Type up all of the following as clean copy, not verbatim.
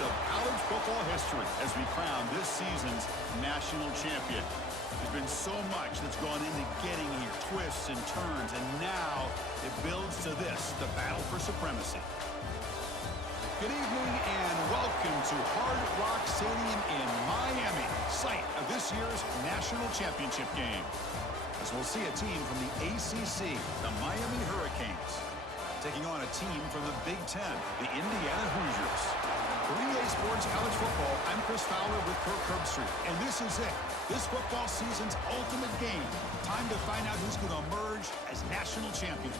of college football history as we crown this season's national champion. There's been so much that's gone into getting here, twists and turns, and now it builds to this, the battle for supremacy. Good evening and welcome to Hard Rock Stadium in Miami, site of this year's national championship game. As we'll see a team from the ACC, the Miami Hurricanes, taking on a team from the Big Ten, the Indiana Hoosiers. For EA Sports College Football, I'm Chris Fowler with Kirk Herbstreit, and this is it. This football season's ultimate game. Time to find out who's going to emerge as national champion.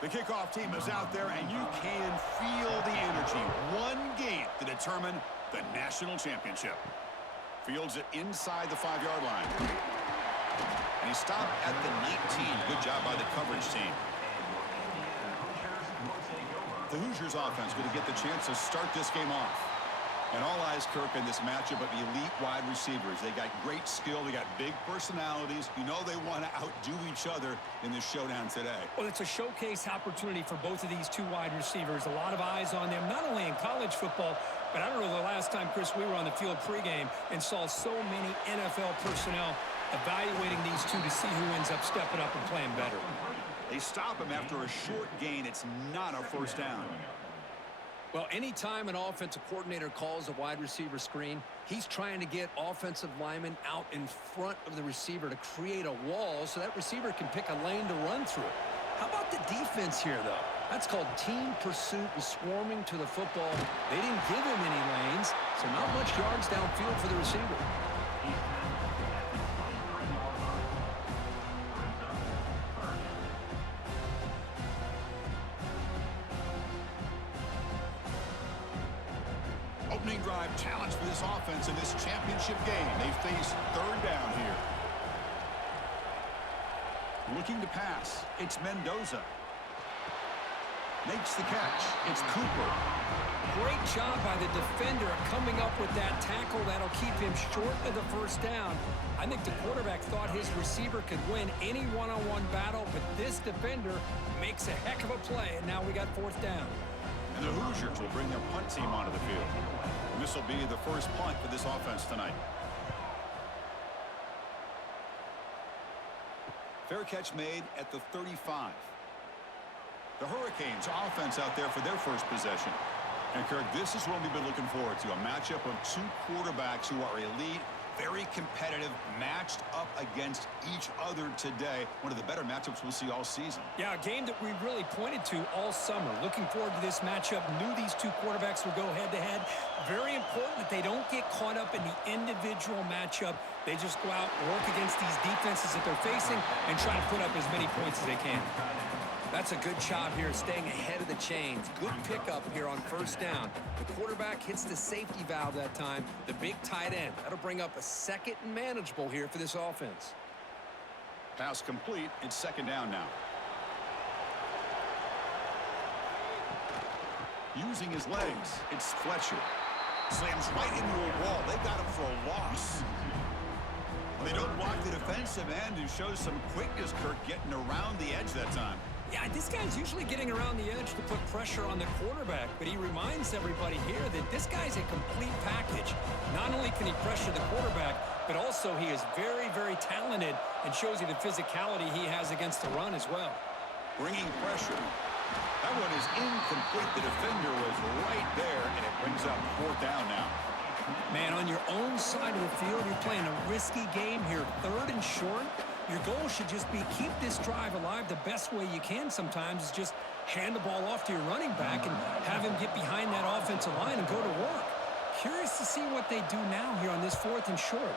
The kickoff team is out there, and you can feel the energy. One game to determine the national championship. Fields it inside the 5-yard line. And he stopped at the 19. Good job by the coverage team. The Hoosiers offense going to get the chance to start this game off. And all eyes, Kirk, in this matchup of the elite wide receivers. They got great skill. They got big personalities. You know they want to outdo each other in this showdown today. Well, it's a showcase opportunity for both of these two wide receivers. A lot of eyes on them, not only in college football, but I don't know the last time, Chris, we were on the field pregame and saw so many NFL personnel evaluating these two to see who ends up stepping up and playing better. They stop him after a short gain. It's not a first down. Well, anytime an offensive coordinator calls a wide receiver screen, he's trying to get offensive linemen out in front of the receiver to create a wall so that receiver can pick a lane to run through. How about the defense here, though? That's called team pursuit and swarming to the football. They didn't give him any lanes, so not much yards downfield for the receiver. Opening drive challenge for this offense in this championship game. They face third down here. Looking to pass. It's Mendoza. Makes the catch. It's Cooper. Great job by the defender coming up with that tackle that'll keep him short of the first down. I think the quarterback thought his receiver could win any one-on-one battle, but this defender makes a heck of a play, and now we got fourth down. And the Hoosiers will bring their punt team onto the field. And this will be the first punt for this offense tonight. Fair catch made at the 35. The Hurricanes offense out there for their first possession. And Kirk, this is what we've been looking forward to, a matchup of two quarterbacks who are elite, very competitive, matched up against each other today. One of the better matchups we'll see all season. Yeah, a game that we really pointed to all summer. Looking forward to this matchup. Knew these two quarterbacks would go head-to-head. Very important that they don't get caught up in the individual matchup. They just go out, work against these defenses that they're facing, and try to put up as many points as they can. That's a good job here, staying ahead of the chains. Good pickup here on first down. The quarterback hits the safety valve that time. The big tight end. That'll bring up a second and manageable here for this offense. Pass complete. It's second down now. Using his legs, it's Fletcher. Slams right into a wall. They got him for a loss. They don't block the defensive end, who shows some quickness, Kirk, getting around the edge that time. Yeah, this guy's usually getting around the edge to put pressure on the quarterback, but he reminds everybody here that this guy's a complete package. Not only can he pressure the quarterback, but also he is very, very talented and shows you the physicality he has against the run as well. Bringing pressure. That one is incomplete. The defender was right there, and it brings up fourth down now. Man, on your own side of the field, you're playing a risky game here, third and short. Your goal should just be keep this drive alive the best way you can sometimes is just hand the ball off to your running back and have him get behind that offensive line and go to work. Curious to see what they do now here on this fourth and short.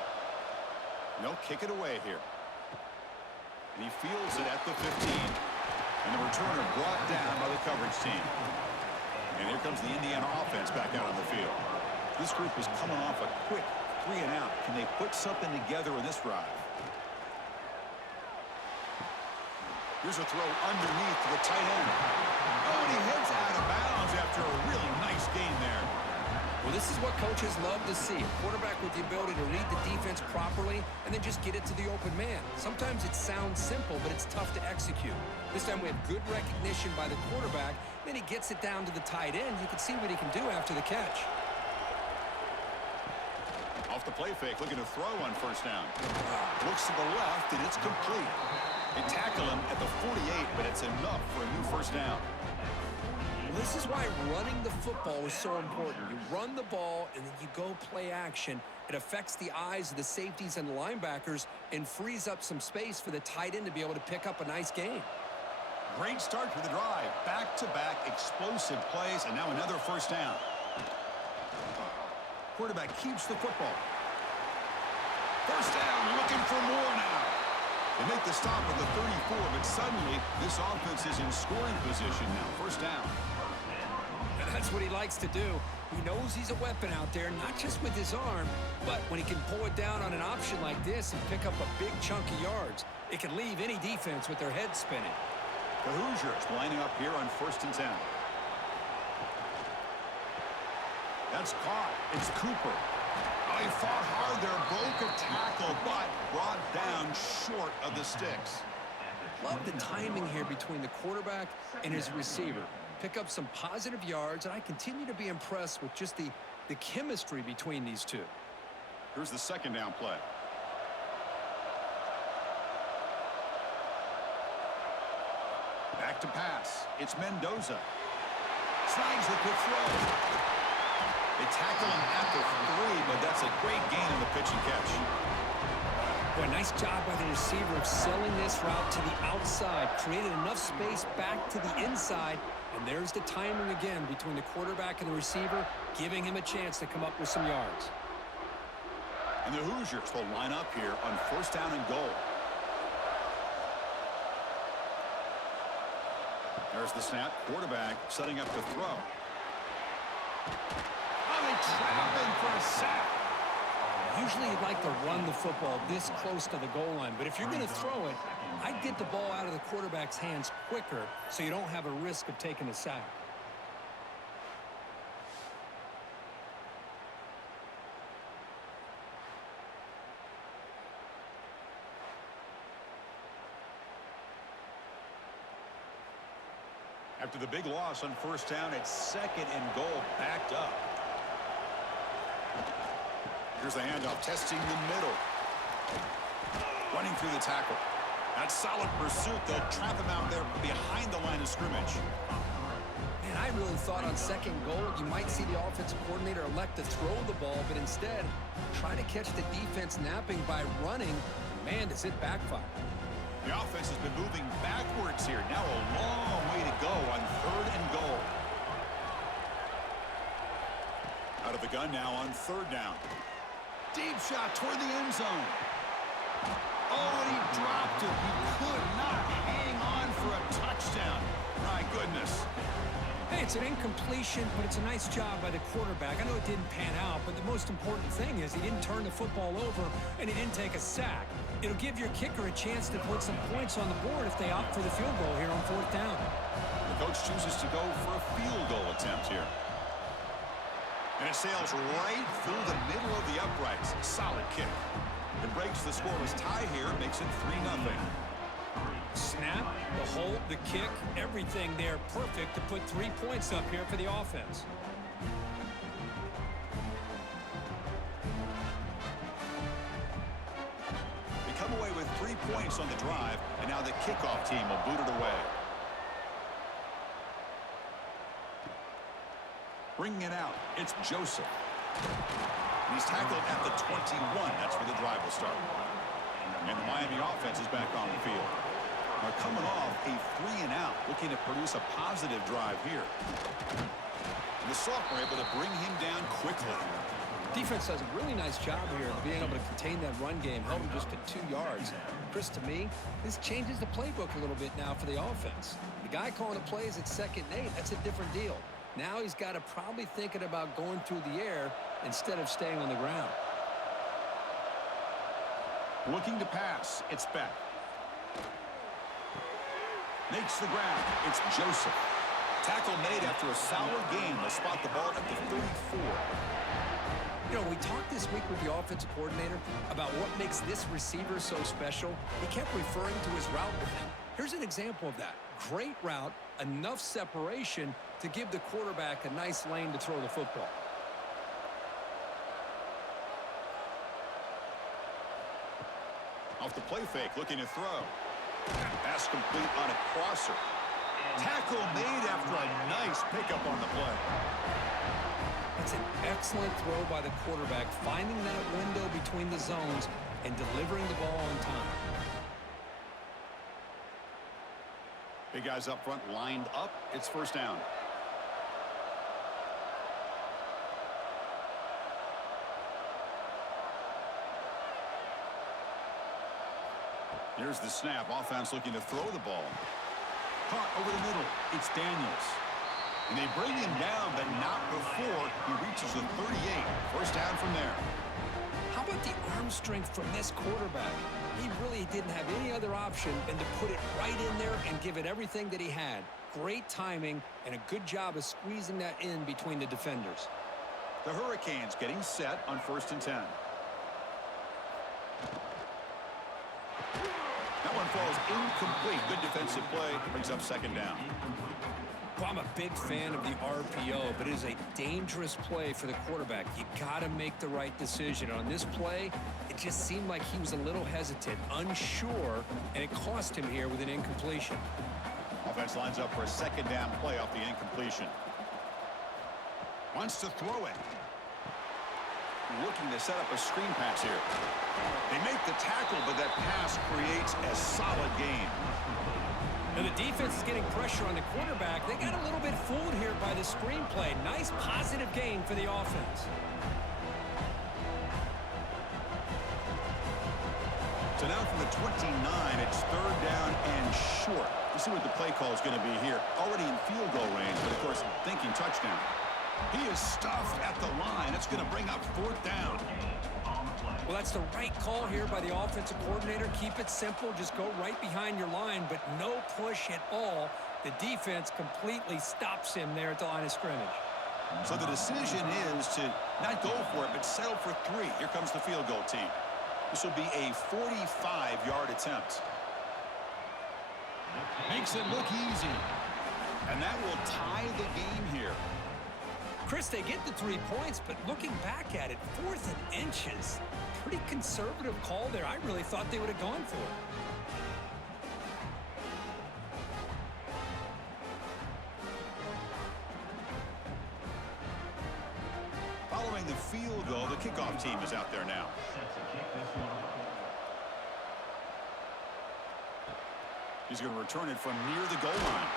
They'll kick it away here. And he fields it at the 15. And the returner brought down by the coverage team. And here comes the Indiana offense back out on the field. This group is coming off a quick 3-and-out. Can they put something together in this drive? Here's a throw underneath to the tight end. Oh, and he heads out of bounds after a really nice game there. Well, this is what coaches love to see. A quarterback with the ability to read the defense properly and then just get it to the open man. Sometimes it sounds simple, but it's tough to execute. This time we have good recognition by the quarterback. Then he gets it down to the tight end. You can see what he can do after the catch. Off the play fake, looking to throw on first down. Looks to the left, and it's complete. They tackle him at the 48, but it's enough for a new first down. This is why running the football is so important. You run the ball, and then you go play action. It affects the eyes of the safeties and the linebackers and frees up some space for the tight end to be able to pick up a nice gain. Great start for the drive. Back-to-back explosive plays, and now another first down. Quarterback keeps the football. First down, looking for more now. They make the stop at the 34, but suddenly this offense is in scoring position now. First down. That's what he likes to do. He knows he's a weapon out there, not just with his arm, but when he can pull it down on an option like this and pick up a big chunk of yards, it can leave any defense with their head spinning. The Hoosiers lining up here on 1st and 10. That's caught. It's Cooper. Oh, he fought hard there, broke a tackle, but brought down short of the sticks. Love the timing here between the quarterback and his receiver. Pick up some positive yards, and I continue to be impressed with just the chemistry between these two. Here's the second down play. Back to pass. It's Mendoza. Snags the quick throw. They tackle him at the 3, but that's a great gain on the pitch and catch. Boy, nice job by the receiver of selling this route to the outside, created enough space back to the inside, and there's the timing again between the quarterback and the receiver, giving him a chance to come up with some yards. And the Hoosiers will line up here on 1st down and goal. There's the snap. Quarterback setting up the throw. Oh, they trap him for a sack. Usually you'd like to run the football this close to the goal line, but if you're going to throw it, I'd get the ball out of the quarterback's hands quicker so you don't have a risk of taking a sack. After the big loss on 1st down, it's 2nd and goal, backed up. Here's the handoff, testing the middle. Running through the tackle. That solid pursuit. They'll trap him out there behind the line of scrimmage. Man, I really thought on 2nd goal you might see the offensive coordinator elect to throw the ball, but instead try to catch the defense napping by running. Man, does it backfire. The offense has been moving backwards here. Now a long way to go on 3rd and goal. Out of the gun now on 3rd down. Deep shot toward the end zone. Oh, and he dropped it. He could not hang on for a touchdown. My goodness. Hey, it's an incompletion, but it's a nice job by the quarterback. I know it didn't pan out, but the most important thing is he didn't turn the football over and he didn't take a sack. It'll give your kicker a chance to put some points on the board if they opt for the field goal here on 4th down. The coach chooses to go for a field goal attempt here. And it sails right through the middle of the uprights. Solid kick. It breaks the scoreless tie here, makes it 3-0. Snap, the hold, the kick, everything there perfect to put 3 points up here for the offense. They come away with 3 points on the drive, and now the kickoff team will boot it away. Bringing it out, it's Joseph. And he's tackled at the 21. That's where the drive will start. And the Miami offense is back on the field. They're coming off a 3-and-out, looking to produce a positive drive here. And the sophomore able to bring him down quickly. Defense does a really nice job here of being able to contain that run game, held him just to 2 yards. Chris, to me, this changes the playbook a little bit now for the offense. The guy calling the plays at 2nd and 8, that's a different deal. Now he's got to probably thinking about going through the air instead of staying on the ground. Looking to pass, it's Beck. Makes the grab, it's Joseph. Tackle made after a solid gain. They'll spot the ball at the 34. You know, we talked this week with the offensive coordinator about what makes this receiver so special. He kept referring to his route running. Here's an example of that. Great route, enough separation to give the quarterback a nice lane to throw the football. Off the play fake, looking to throw. Pass complete on a crosser. Tackle made after a nice pickup on the play. That's an excellent throw by the quarterback, finding that window between the zones and delivering the ball on time. Big guys up front lined up. It's first down. Here's the snap. Offense looking to throw the ball. Caught over the middle. It's Daniels. And they bring him down, but not before he reaches the 38. First down from there. How about the arm strength from this quarterback? He really didn't have any other option than to put it right in there and give it everything that he had. Great timing and a good job of squeezing that in between the defenders. The Hurricanes getting set on 1st and 10. That one falls incomplete. Good defensive play. Brings up 2nd down. Well, I'm a big fan of the RPO, but it is a dangerous play for the quarterback. You got to make the right decision. On this play, it just seemed like he was a little hesitant, unsure, and it cost him here with an incompletion. Offense lines up for a 2nd down play off the incompletion. Wants to throw it. Looking to set up a screen pass here. They make the tackle, but that pass creates a solid gain. And the defense is getting pressure on the quarterback. They got a little bit fooled here by the screenplay. Nice positive gain for the offense. So now from the 29, it's 3rd down and short. You see what the play call is going to be here. Already in field goal range, but of course thinking touchdown. He is stuffed at the line. It's going to bring up 4th down. Well, that's the right call here by the offensive coordinator. Keep it simple. Just go right behind your line, but no push at all. The defense completely stops him there at the line of scrimmage. So the decision is to not go for it, but settle for 3. Here comes the field goal team. This will be a 45-yard attempt. Makes it look easy. And that will tie the game here. Chris, they get the 3 points, but looking back at it, 4th and inches. Pretty conservative call there. I really thought they would have gone for it. Following the field goal, the kickoff team is out there now. He's going to return it from near the goal line.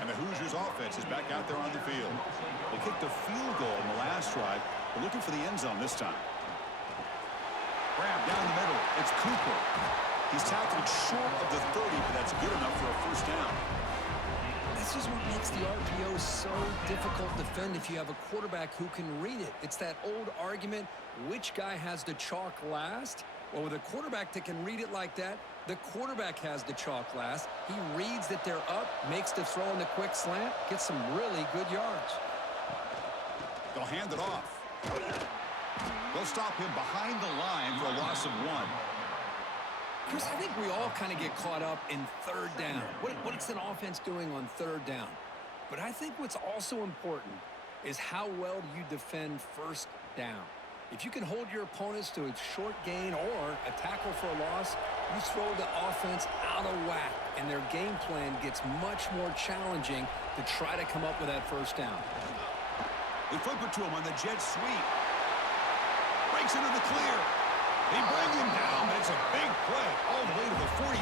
And the Hoosiers offense is back out there on the field. They kicked a field goal in the last drive. They're looking for the end zone this time. Grab down the middle. It's Cooper. He's tackled short of the 30, but that's good enough for a first down. This is what makes the RPO so difficult to defend if you have a quarterback who can read it. It's that old argument, which guy has the chalk last? Well, with a quarterback that can read it like that, the quarterback has the chalk last. He reads that they're up, makes the throw in the quick slant, gets some really good yards. They'll hand it off. They'll stop him behind the line for a loss of 1. Chris, I think we all kind of get caught up in 3rd down. What's an offense doing on 3rd down? But I think what's also important is how well do you defend 1st down. If you can hold your opponents to a short gain or a tackle for a loss, you throw the offense out of whack, and their game plan gets much more challenging to try to come up with that 1st down. They flip it to him on the jet sweep. Breaks into the clear. They bring him down, but it's a big play all the way to the 43.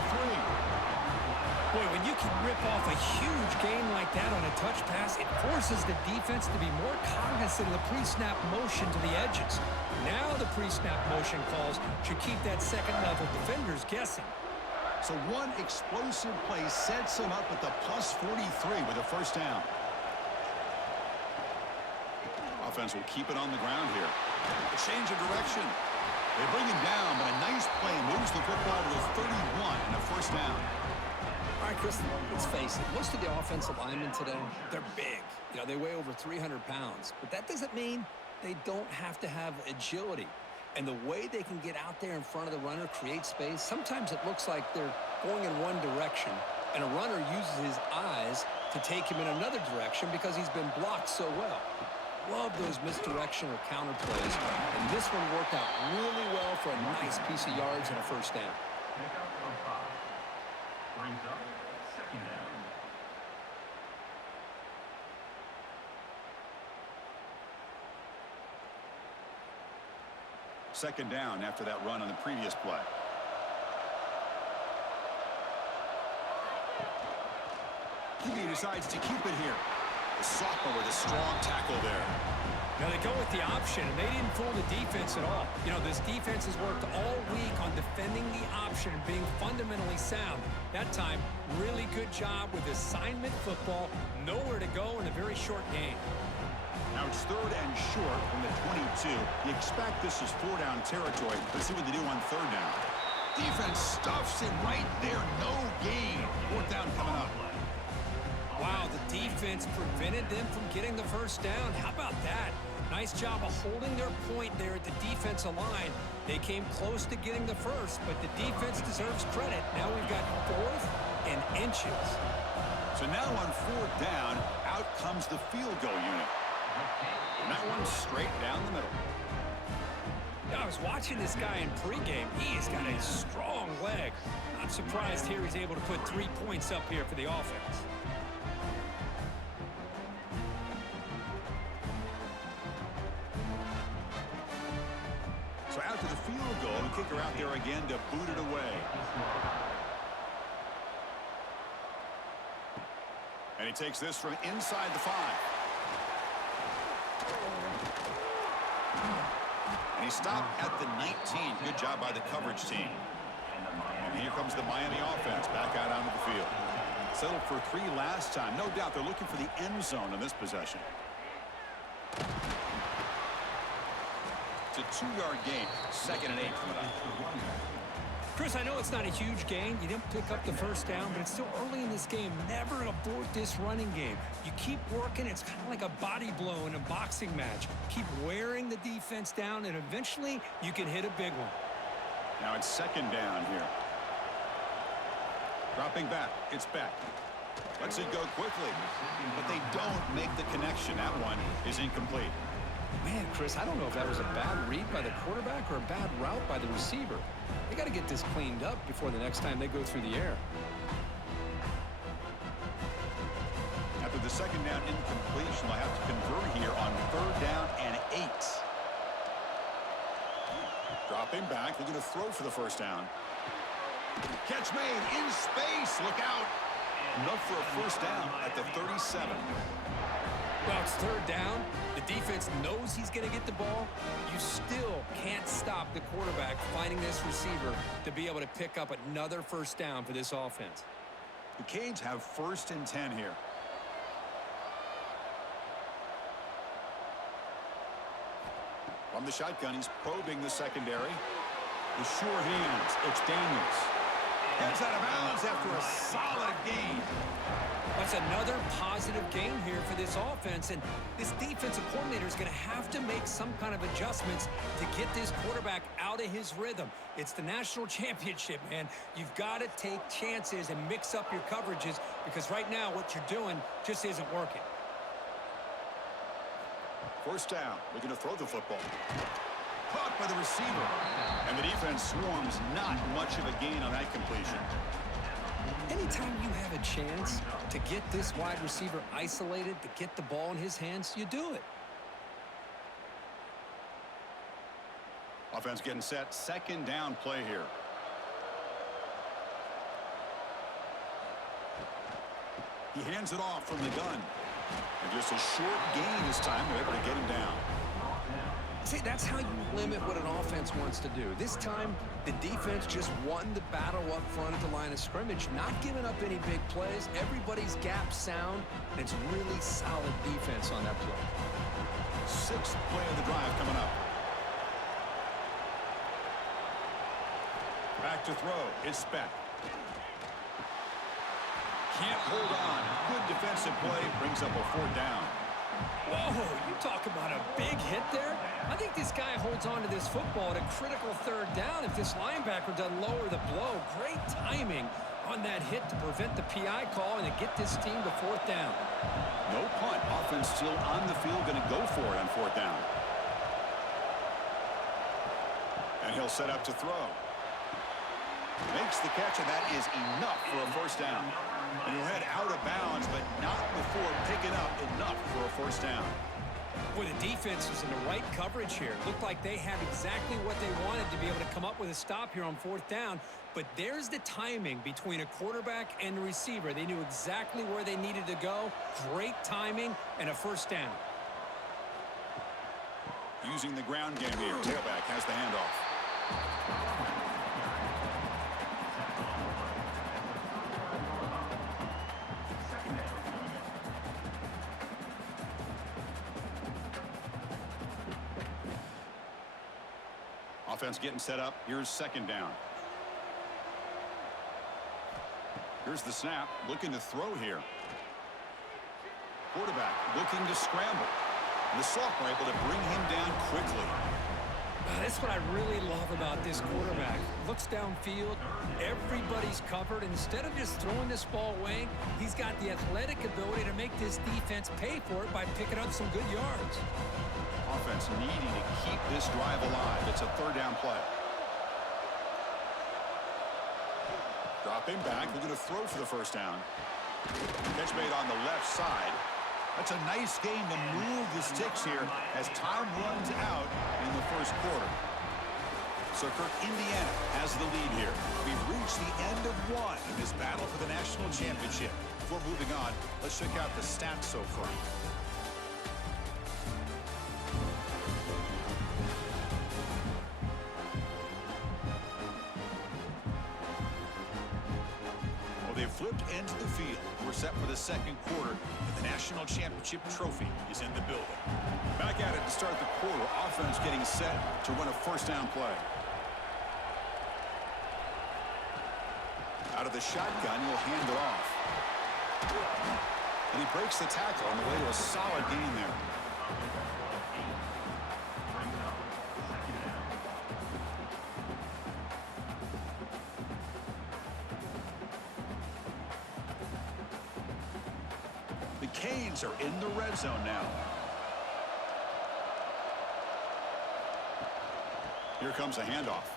Boy, when you can rip off a huge gain like that on a touch pass, it forces the defense to be more cognizant of the pre-snap motion to the edges. Now the pre-snap motion calls should keep that second-level defenders guessing. So one explosive play sets him up at the plus 43 with a first down. Offense will keep it on the ground here. A change of direction. They bring him down, but a nice play moves the football to the 31 and a first down. All right, Chris, let's face it. Most of the offensive linemen today, they're big. You know, they weigh over 300 pounds. But that doesn't mean they don't have to have agility. And the way they can get out there in front of the runner, create space, sometimes it looks like they're going in one direction, and a runner uses his eyes to take him in another direction because he's been blocked so well. Love those misdirection or counter plays, and this one worked out really well for a nice piece of yards and a first down. Brings up second down. Second down after that run on the previous play. He decides to keep it here. The sophomore with a strong tackle there. Now they go with the option, and they didn't fool the defense at all. You know, this defense has worked all week on defending the option and being fundamentally sound. That time, really good job with assignment football. Nowhere to go in a very short game. Now it's third and short from the 22. You expect this is four-down territory. Let's see what they do on third down. Defense stuffs it right there. No gain. Fourth down coming up. Wow, the defense prevented them from getting the first down. How about that? Nice job of holding their point there at the defensive line. They came close to getting the first, but the defense deserves credit. Now we've got fourth and inches. So now on fourth down, out comes the field goal unit. And that one's straight down the middle. I was watching this guy in pregame. He's got a strong leg. Not surprised here he's able to put 3 points up here for the offense. So after the field goal, the kicker out there again to boot it away. And he takes this from inside the 5. And he stopped at the 19. Good job by the coverage team. And here comes the Miami offense back out onto the field. Settled for 3 last time. No doubt they're looking for the end zone in this possession. It's a 2-yard gain. Second and 8 coming up. Chris, I know it's not a huge gain. You didn't pick up the first down, but it's still early in this game. Never abort this running game. You keep working. It's kind of like a body blow in a boxing match. Keep wearing the defense down, and eventually you can hit a big one. Now it's second down here. Dropping back. It's Beck. Lets it go quickly. But they don't make the connection. That one is incomplete. Man, Chris, I don't know if that was a bad read by the quarterback or a bad route by the receiver. They got to get this cleaned up before the next time they go through the air. After the second down incompletion, they'll have to convert here on third down and 8. Dropping back, looking to throw for the first down. Catch made in space. Look out. Enough for a first down at the 37. Well, it's third down. The defense knows he's going to get the ball. You still can't stop the quarterback finding this receiver to be able to pick up another first down for this offense. The Canes have first and 10 here. From the shotgun, he's probing the secondary. The sure hands. It's Daniels. Gets out of bounds after a solid gain. That's another positive game here for this offense, and this defensive coordinator is going to have to make some kind of adjustments to get this quarterback out of his rhythm. It's the national championship, man. You've got to take chances and mix up your coverages because right now what you're doing just isn't working. First down, looking to throw the football. Caught by the receiver. And the defense swarms, not much of a gain on that completion. Anytime you have a chance to get this wide receiver isolated, to get the ball in his hands, you do it. Offense getting set. Second down play here. He hands it off from the gun. And just a short gain this time. They're able to get him down. See, that's how you limit what an offense wants to do. This time, the defense just won the battle up front at the line of scrimmage, not giving up any big plays. Everybody's gap sound, and it's really solid defense on that play. 6th play of the drive coming up. Back to throw. It's Beck. Can't hold on. Good defensive play. Brings up a 4th down. Whoa, you talk about a big hit there. I think this guy holds on to this football at a critical 3rd down if this linebacker doesn't lower the blow. Great timing on that hit to prevent the PI call and to get this team to 4th down. No punt. Offense still on the field. Going to go for it on 4th down. And he'll set up to throw. Makes the catch, and that is enough for a 1st down. And he'll head out of bounds, but not before picking up enough for a 1st down. Boy, the defense was in the right coverage here. Looked like they had exactly what they wanted to be able to come up with a stop here on 4th down. But there's the timing between a quarterback and the receiver. They knew exactly where they needed to go. Great timing and a 1st down. Using the ground game here. Tailback has the handoff. Offense getting set up. Here's 2nd down. Here's the snap. Looking to throw here. Quarterback looking to scramble. And the sophomore able to bring him down quickly. That's what I really love about this quarterback. Looks downfield. Everybody's covered. Instead of just throwing this ball away, he's got the athletic ability to make this defense pay for it by picking up some good yards. Offense needing to keep this drive alive. It's a 3rd down play. Dropping back, looking to throw for the 1st down. Catch made on the left side. That's a nice game to move the sticks here as time runs out in the 1st quarter. So Kirk, Indiana has the lead here. We've reached the end of one in this battle for the national championship. Before moving on, let's check out the stats so far. They've flipped into the field. We're set for the 2nd quarter, and the national championship trophy is in the building. Back at it to start the quarter. Offense getting set to run a 1st down play. Out of the shotgun, he'll hand it off. And he breaks the tackle on the way to a solid gain there. The Canes are in the red zone now. Here comes a handoff.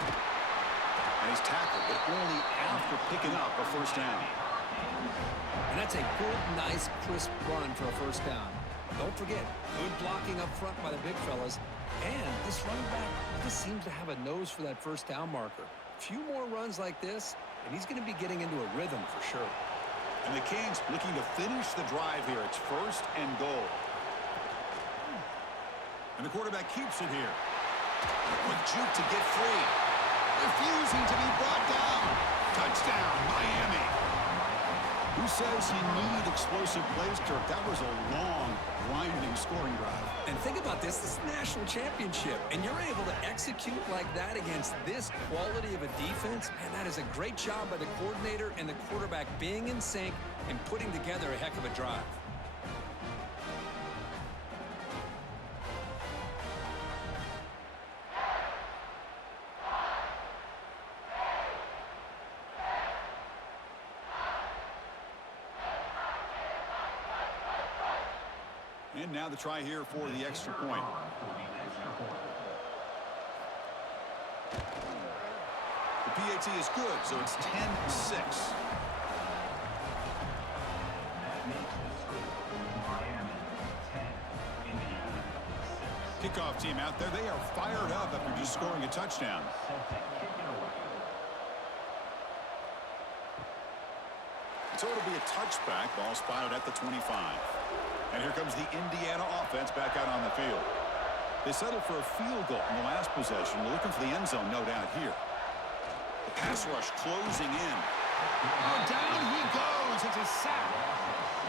And he's tackled, but only after picking up a 1st down. And that's a good, nice, crisp run for a 1st down. Don't forget, good blocking up front by the big fellas. And this running back just seems to have a nose for that 1st down marker. A few more runs like this, and he's going to be getting into a rhythm for sure. And the Canes looking to finish the drive here. It's 1st and goal. And the quarterback keeps it here. Quick juke to get free. Refusing to be brought down. Touchdown, Miami. Who says you need explosive plays, Kirk? That was a long, grinding scoring drive. And think about this. This is the national championship, and you're able to execute like that against this quality of a defense. Man, that is a great job by the coordinator and the quarterback being in sync and putting together a heck of a drive. And now the try here for the extra point. The PAT is good, so it's 10-6. Kickoff team out there. They are fired up after just scoring a touchdown. So it'll be a touchback. Ball spotted at the 25. And here comes the Indiana offense back out on the field. They settled for a field goal in the last possession. They're looking for the end zone, no doubt, here. The pass rush closing in. Oh, down he goes. It's a sack.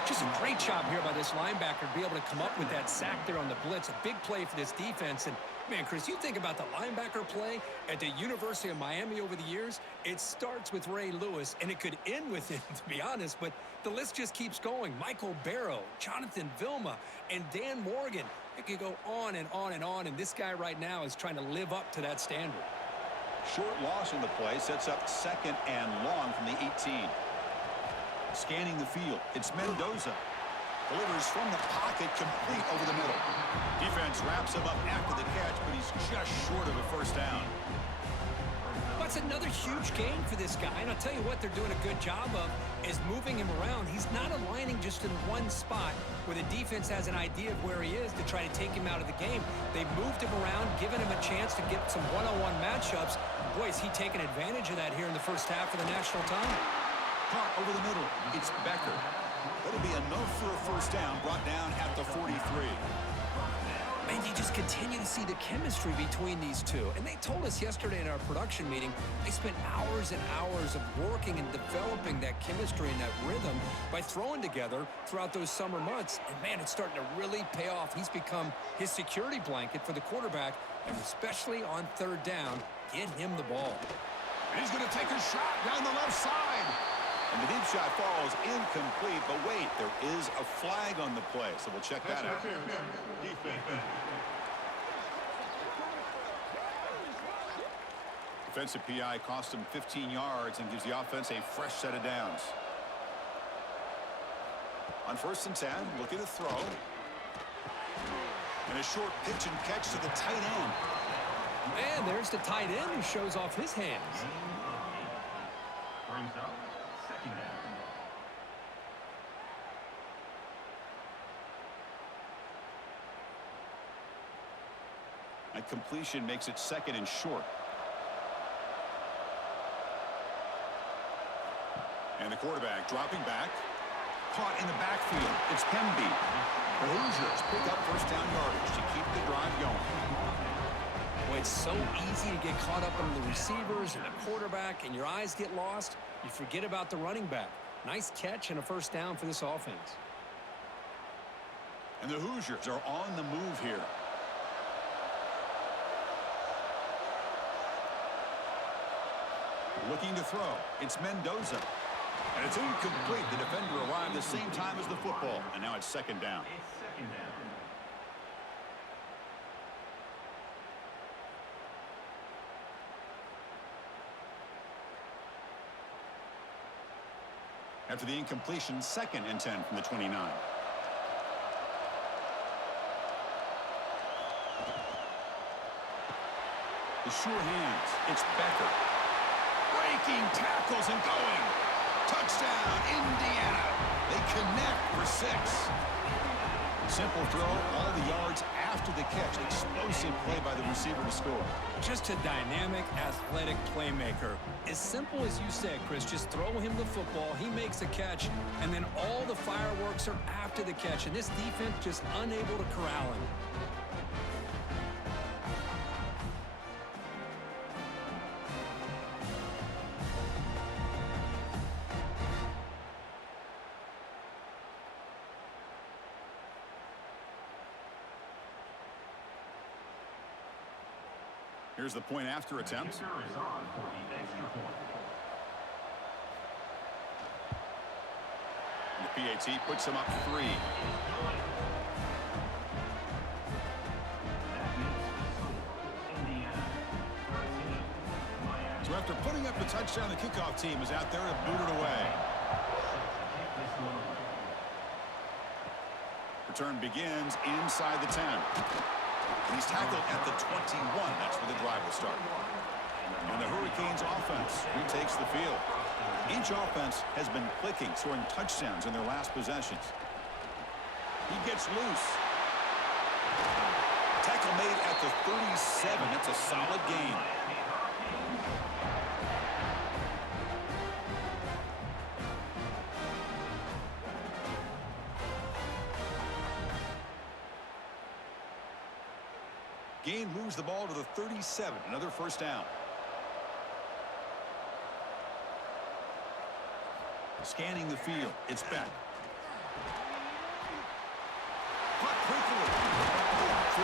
Just a great job here by this linebacker to be able to come up with that sack there on the blitz. A big play for this defense. And Man, Chris, you think about the linebacker play at the University of Miami over the years, it starts with Ray Lewis, and it could end with him, to be honest, but the list just keeps going. Michael Barrow, Jonathan Vilma, and Dan Morgan. It could go on and on and on, and this guy right now is trying to live up to that standard. Short loss on the play sets up second and long from the 18. Scanning the field, it's Mendoza. Delivers from the pocket, complete over the middle. Defense wraps him up after the catch, but he's just short of a first down. That's another huge gain for this guy, and I'll tell you what they're doing a good job of is moving him around. He's not aligning just in one spot where the defense has an idea of where he is to try to take him out of the game. They've moved him around, given him a chance to get some one-on-one matchups. Boy, is he taking advantage of that here in the first half of the national title. Caught over the middle. It's Becker. That'll be enough for a first down, brought down at the 43. Man, you just continue to see the chemistry between these two. And they told us yesterday in our production meeting, they spent hours and hours of working and developing that chemistry and that rhythm by throwing together throughout those summer months. And man, it's starting to really pay off. He's become his security blanket for the quarterback, and especially on third down, get him the ball. And he's going to take a shot down the left side. And the deep shot falls incomplete, but wait, there is a flag on the play, so we'll check that out. Defensive PI cost him 15 yards and gives the offense a fresh set of downs. On 1st and 10, looking to throw. And a short pitch and catch to the tight end. And there's the tight end who shows off his hands. Brings up second down. And completion makes it second and short. And the quarterback dropping back. Caught in the backfield. It's Pemby. The Hoosiers pick up first down yardage to keep the drive going. Boy, it's so easy to get caught up on the receivers and the quarterback, and your eyes get lost. You forget about the running back. Nice catch and a first down for this offense. And the Hoosiers are on the move here. Looking to throw. It's Mendoza. And it's incomplete. The defender arrived the same time as the football. And now it's second down. It's second down. After the incompletion, second and 10 from the 29. The sure hands. It's Becker. Breaking tackles and going. Touchdown, Indiana. They connect for 6. Simple throw, all the yards after the catch. Explosive play by the receiver to score. Just a dynamic, athletic playmaker. As simple as you said, Chris, just throw him the football, he makes a catch, and then all the fireworks are after the catch, and this defense just unable to corral him. Here's the point after attempt. Kicker is on for the extra point. The PAT puts him up 3. So after putting up the touchdown, the kickoff team is out there to boot it away. Return begins inside the 10. He's tackled at the 21. That's where the drive will start. And the Hurricanes offense retakes the field. Each offense has been clicking, scoring touchdowns in their last possessions. He gets loose. Tackle made at the 37. It's a solid gain. Gain moves the ball to the 37. Another first down. Scanning the field. It's Beck. Caught quickly.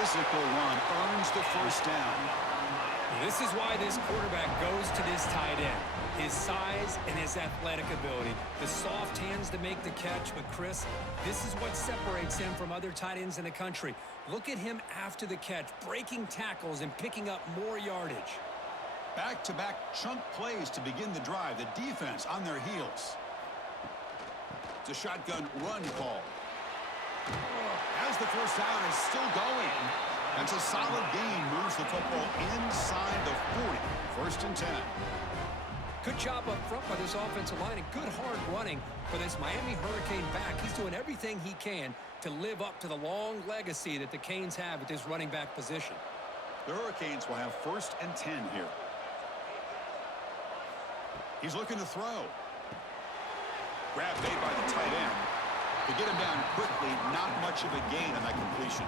physical run earns the first down. This is why this quarterback goes to this tight end. His size and his athletic ability. The soft hands to make the catch. But, Chris, this is what separates him from other tight ends in the country. Look at him after the catch, breaking tackles and picking up more yardage. Back-to-back chunk plays to begin the drive. The defense on their heels. It's a shotgun run call. As the first down is still going. That's a solid gain. Moves the football inside the 40. First and 10. Good job up front by this offensive line and good hard running for this Miami Hurricane back. He's doing everything he can to live up to the long legacy that the Canes have at this running back position. The Hurricanes will have first and 10 here. He's looking to throw. Grab made by the tight end. To get him down quickly, not much of a gain on that completion.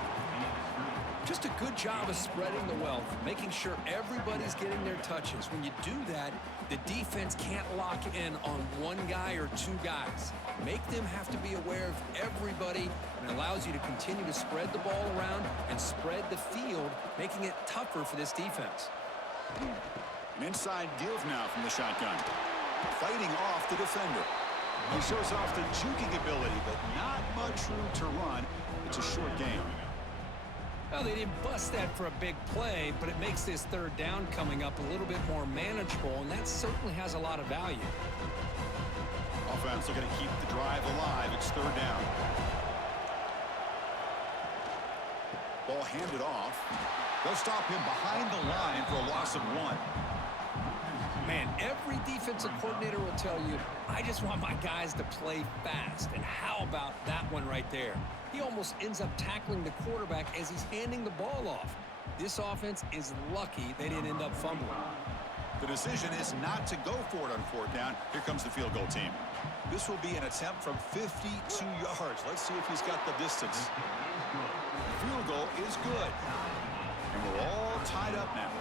Just a good job of spreading the wealth, making sure everybody's getting their touches. When you do that, the defense can't lock in on one guy or two guys. Make them have to be aware of everybody, and allows you to continue to spread the ball around and spread the field, making it tougher for this defense. An inside give now from the shotgun. Fighting off the defender. He shows off the juking ability, but not much room to run. It's a short game. Well, they didn't bust that for a big play, but it makes this third down coming up a little bit more manageable, and that certainly has a lot of value. Offense looking to keep the drive alive. It's third down. Ball handed off. They'll stop him behind the line for a loss of 1. Man, every defensive coordinator will tell you, I just want my guys to play fast. And how about that one right there? He almost ends up tackling the quarterback as he's handing the ball off. This offense is lucky they didn't end up fumbling. The decision is not to go for it on fourth down. Here comes the field goal team. This will be an attempt from 52 yards. Let's see if he's got the distance. The field goal is good. And we're all tied up now.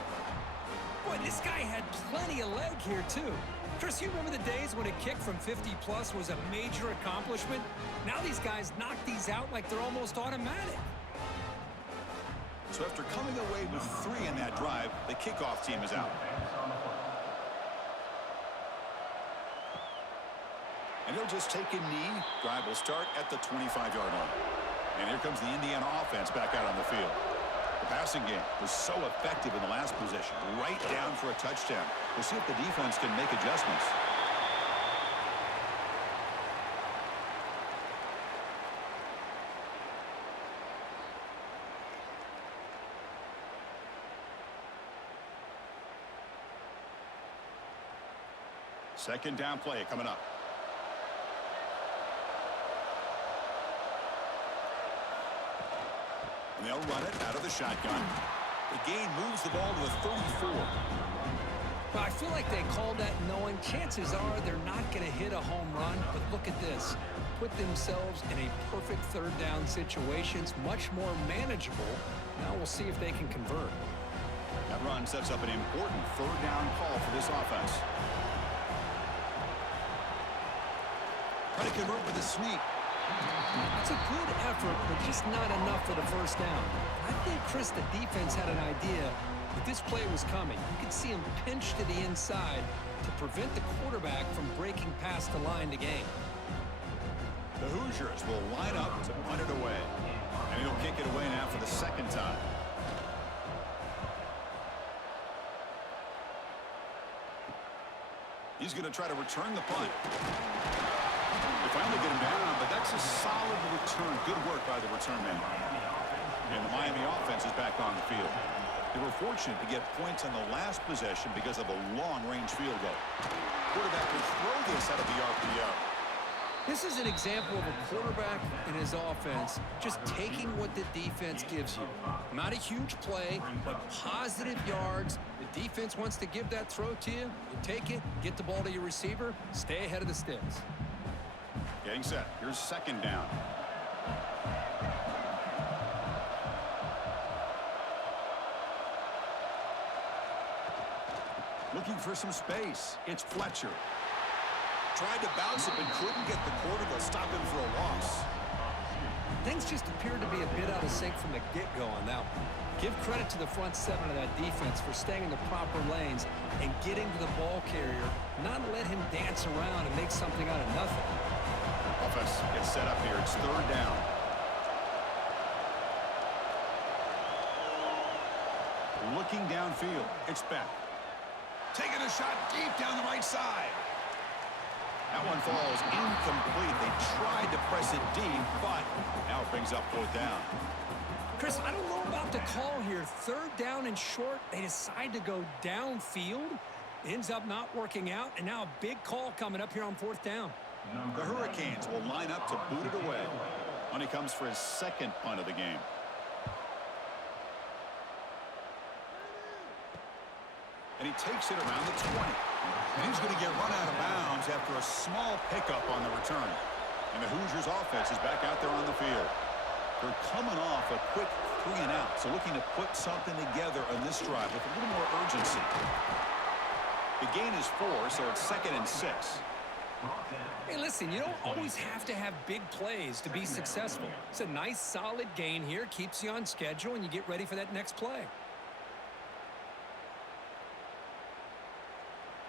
Boy, this guy had plenty of leg here, too. Chris, you remember the days when a kick from 50-plus was a major accomplishment? Now these guys knock these out like they're almost automatic. So after coming away with 3 in that drive, the kickoff team is out. And he'll just take a knee. Drive will start at the 25-yard line. And here comes the Indiana offense back out on the field. The passing game was so effective in the last possession, right down for a touchdown. We'll see if the defense can make adjustments. Second down play coming up. And they'll run it out of the shotgun. The gain moves the ball to the 34. Well, I feel like they called that knowing chances are they're not going to hit a home run. But look at this. Put themselves in a perfect third down situation. It's much more manageable. Now we'll see if they can convert. That run sets up an important third down call for this offense. Try to convert with a sneak. It's a good effort, but just not enough for the first down. I think, Chris, the defense had an idea that this play was coming. You could see him pinch to the inside to prevent the quarterback from breaking past the line to gain. The Hoosiers will line up to punt it away. And he'll kick it away now for the second time. He's going to try to return the punt. They finally get him down, but that's a solid return. Good work by the return man. And the Miami offense is back on the field. They were fortunate to get points on the last possession because of a long-range field goal. Quarterback will throw this out of the RPO. This is an example of a quarterback and his offense just taking what the defense gives you. Not a huge play, but positive yards. The defense wants to give that throw to you. You take it, get the ball to your receiver, stay ahead of the sticks. Getting set. Here's second down. Looking for some space. It's Fletcher. Tried to bounce it, but couldn't get the quarter. They'll stop him for a loss. things just appeared to be a bit out of sync from the get-go on that one. Give credit to the front seven of that defense for staying in the proper lanes and getting to the ball carrier, not let him dance around and make something out of nothing. Offense gets set up here. It's third down. Looking downfield. It's back. Taking a shot deep down the right side. That one falls incomplete. They tried to press it deep, but now it brings up fourth down. Chris, I don't know about the call here. Third down and short. They decide to go downfield. Ends up not working out, and now a big call coming up here on fourth down. The Hurricanes will line up to boot it away. And he comes for his second punt of the game. And he takes it around the 20. And he's going to get run out of bounds after a small pickup on the return. And the Hoosiers offense is back out there on the field. They're coming off a quick 3 and out, so looking to put something together on this drive with a little more urgency. The gain is 4, so it's 2nd and 6. Hey, listen, you don't always have to have big plays to be successful. It's a nice, solid gain here, keeps you on schedule, and you get ready for that next play.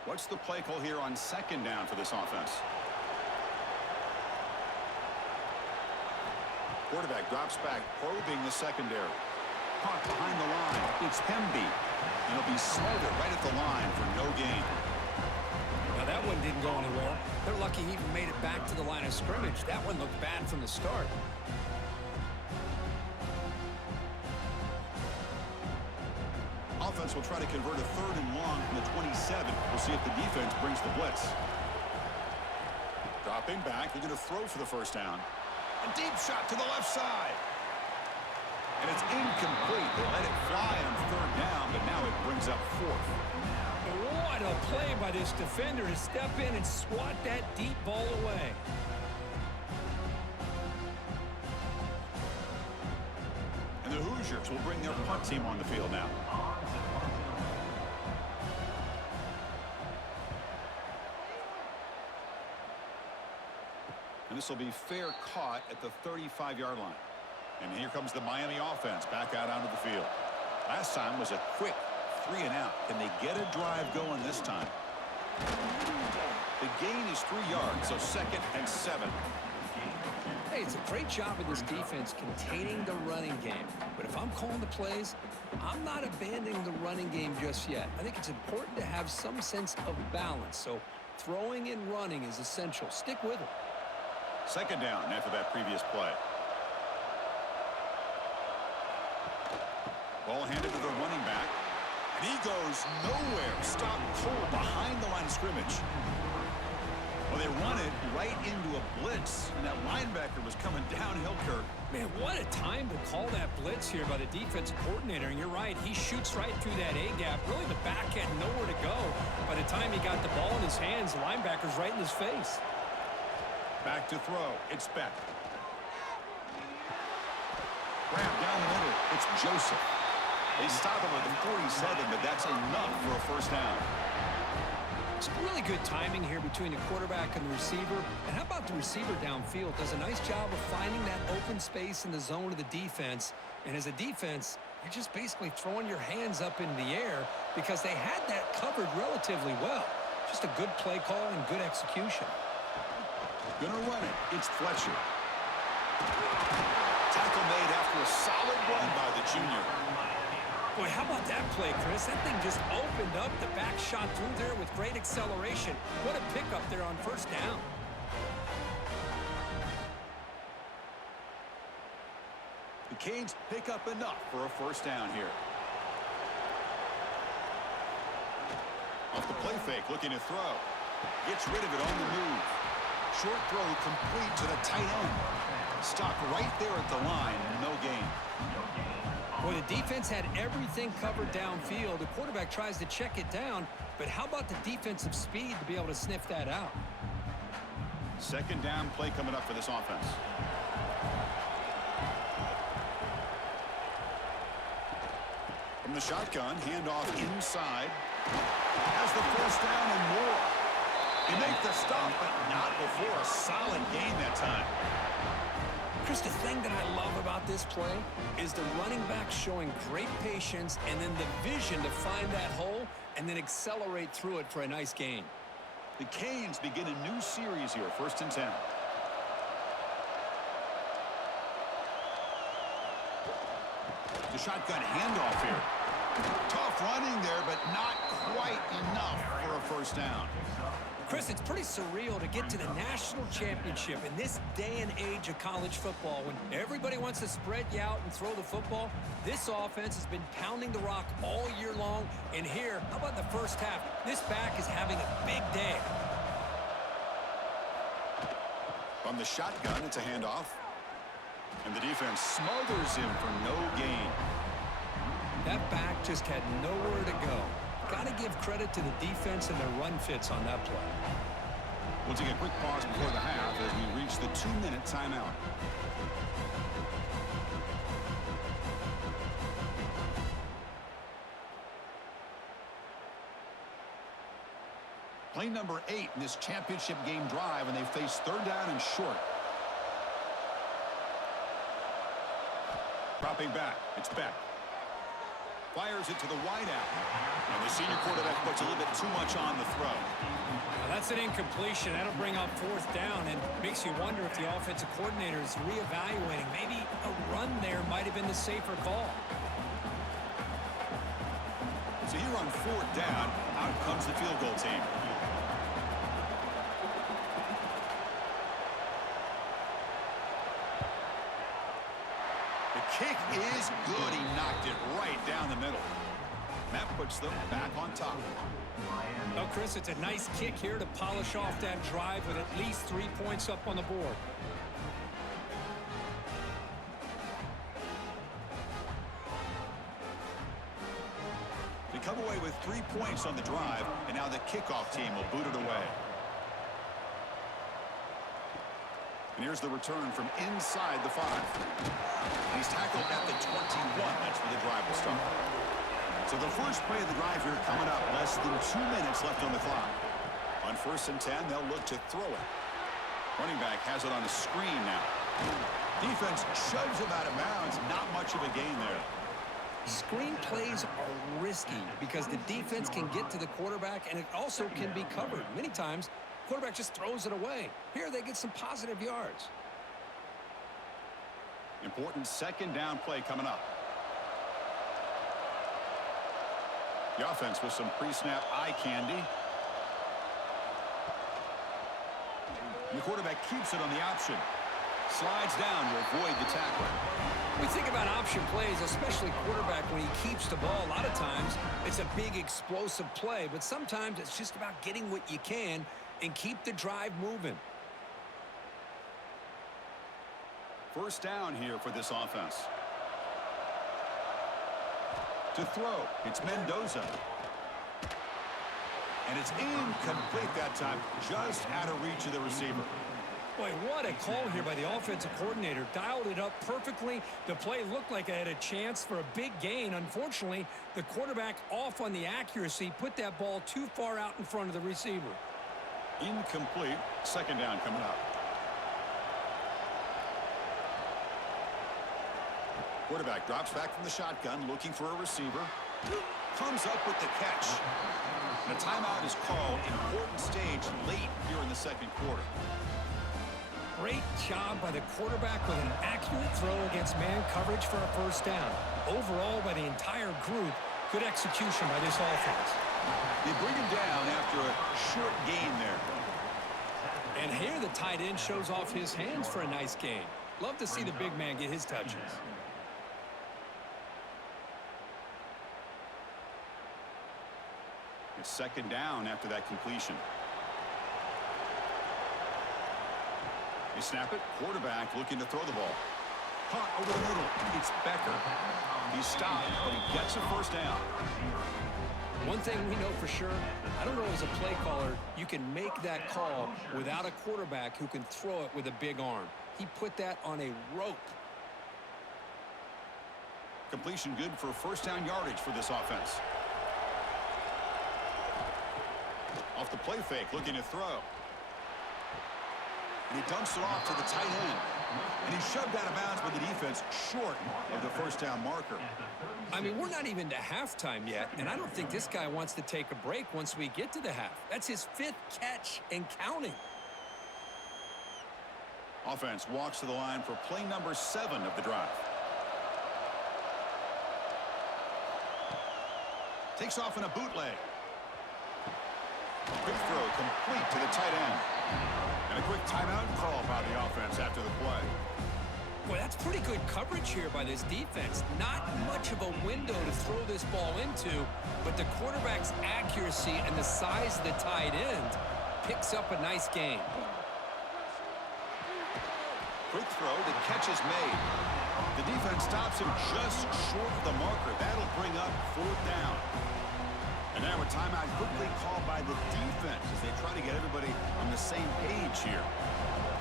What's the play call here on 2nd down for this offense? Quarterback drops back, probing the secondary. Caught behind the line. It's Hemby. And he'll be smothered right at the line for no gain. Now, that one didn't go anywhere. They're lucky he even made it back to the line of scrimmage. That one looked bad from the start. Offense will try to convert a 3rd and long from the 27. We'll see if the defense brings the blitz. Dropping back. They're going to throw for the first down. A deep shot to the left side. And it's incomplete. They let it fly on 3rd down, but now it brings up 4th. What a play by this defender to step in and swat that deep ball away. And the Hoosiers will bring their punt team on the field now. And this will be fair caught at the 35-yard line. And here comes the Miami offense back out onto the field. Last time was a quick 3 and out. Can they get a drive going this time? The gain is 3 yards, so 2nd and 7. Hey, it's a great job of this defense containing the running game. But if I'm calling the plays, I'm not abandoning the running game just yet. I think it's important to have some sense of balance. So throwing and running is essential. Stick with it. 2nd down after that previous play. Ball handed to the running back. And he goes nowhere. Stopped cold behind the line of scrimmage. Well, they run it right into a blitz. And that linebacker was coming downhill, Kirk. Man, what a time to call that blitz here by the defensive coordinator. And you're right, he shoots right through that A-gap. Really, the back had nowhere to go. By the time he got the ball in his hands, the linebacker's right in his face. Back to throw. It's Beck. Grab down the middle. It's Joseph. They stop him at the 47, but that's enough for a first down. It's really good timing here between the quarterback and the receiver. And how about the receiver downfield? Does a nice job of finding that open space in the zone of the defense. And as a defense, you're just basically throwing your hands up in the air because they had that covered relatively well. Just a good play call and good execution. Gonna run it. It's Fletcher. Tackle made after a solid run by the junior. Boy, how about that play, Chris? That thing just opened up. The back shot through there with great acceleration. What a pickup there on first down. The Canes pick up enough for a first down here. Off the play fake, looking to throw. Gets rid of it on the move. Short throw complete to the tight end. Stopped right there at the line. No gain. Boy, the defense had everything covered downfield. The quarterback tries to check it down, but how about the defensive speed to be able to sniff that out? 2nd down play coming up for this offense. From the shotgun, handoff inside. Has the first down and more. They make the stop, but not before a solid gain that time. Chris, the thing that I love about this play is the running back showing great patience and then the vision to find that hole and then accelerate through it for a nice gain. The Canes begin a new series here, 1st and 10. The shotgun handoff here. Tough running there, but not quite enough for a first down. Chris, it's pretty surreal to get to the national championship in this day and age of college football when everybody wants to spread you out and throw the football. This offense has been pounding the rock all year long. And here, how about the first half? This back is having a big day. From the shotgun, it's a handoff. And the defense smothers him for no gain. That back just had nowhere to go. Got to give credit to the defense and their run fits on that play. We'll take a quick pause before the half as we reach the 2-minute timeout. Play number 8 in this championship game drive, and they face 3rd down and short. Dropping back, it's Beck. Fires it to the wideout. And the senior quarterback puts a little bit too much on the throw. Now that's an incompletion. That'll bring up 4th down and makes you wonder if the offensive coordinator is reevaluating. Maybe a run there might have been the safer call. So here on 4th down, out comes the field goal team. Kick is good. He knocked it right down the middle. That puts them back on top. Well, Chris, it's a nice kick here to polish off that drive with at least 3 points up on the board. They come away with 3 points on the drive, and now the kickoff team will boot it away. And here's the return from inside the 5. And he's tackled at the 21. That's where the drive will start. So the first play of the drive here coming up. Less than 2 minutes left on the clock. On 1st and 10, they'll look to throw it. Running back has it on a screen now. Defense shoves him out of bounds. Not much of a gain there. Screen plays are risky because the defense can get to the quarterback, and it also can be covered. Many times, quarterback just throws it away. Here they get some positive yards. Important 2nd down play coming up. The offense with some pre-snap eye candy. And the quarterback keeps it on the option. Slides down to avoid the tackle. We think about option plays, especially quarterback when he keeps the ball. A lot of times it's a big explosive play, but sometimes it's just about getting what you can and keep the drive moving. 1st down here for this offense. To throw, it's Mendoza. And it's incomplete that time, just out of reach of the receiver. Boy, what a call here by the offensive coordinator. Dialed it up perfectly. The play looked like it had a chance for a big gain. Unfortunately, the quarterback off on the accuracy, put that ball too far out in front of the receiver. Incomplete. 2nd down coming up. Quarterback drops back from the shotgun, looking for a receiver. Comes up with the catch. And a timeout is called. Important stage late here in the 2nd quarter. Great job by the quarterback with an accurate throw against man coverage for a 1st down. Overall, by the entire group, good execution by this offense. They bring him down after a short gain there. And here the tight end shows off his hands for a nice gain. Love to see the big man get his touches. It's 2nd down after that completion. They snap it. Quarterback looking to throw the ball. Caught over the middle. It's Becker. He's stopped, but he gets a 1st down. One thing we know for sure, I don't know as a play caller, you can make that call without a quarterback who can throw it with a big arm. He put that on a rope. Completion good for 1st down yardage for this offense. Off the play fake, looking to throw. And he dumps it off to the tight end. And he shoved out of bounds with the defense short of the first down marker. I mean, we're not even to halftime yet, and I don't think this guy wants to take a break once we get to the half. That's his 5th catch and counting. Offense walks to the line for play number 7 of the drive. Takes off in a bootleg. Quick throw complete to the tight end. And a quick timeout call by the offense after the play. Boy, that's pretty good coverage here by this defense. Not much of a window to throw this ball into, but the quarterback's accuracy and the size of the tight end picks up a nice gain. Quick throw, the catch is made. The defense stops him just short of the marker. That'll bring up 4th down. And now a timeout quickly called by the defense as they try to get everybody on the same page here.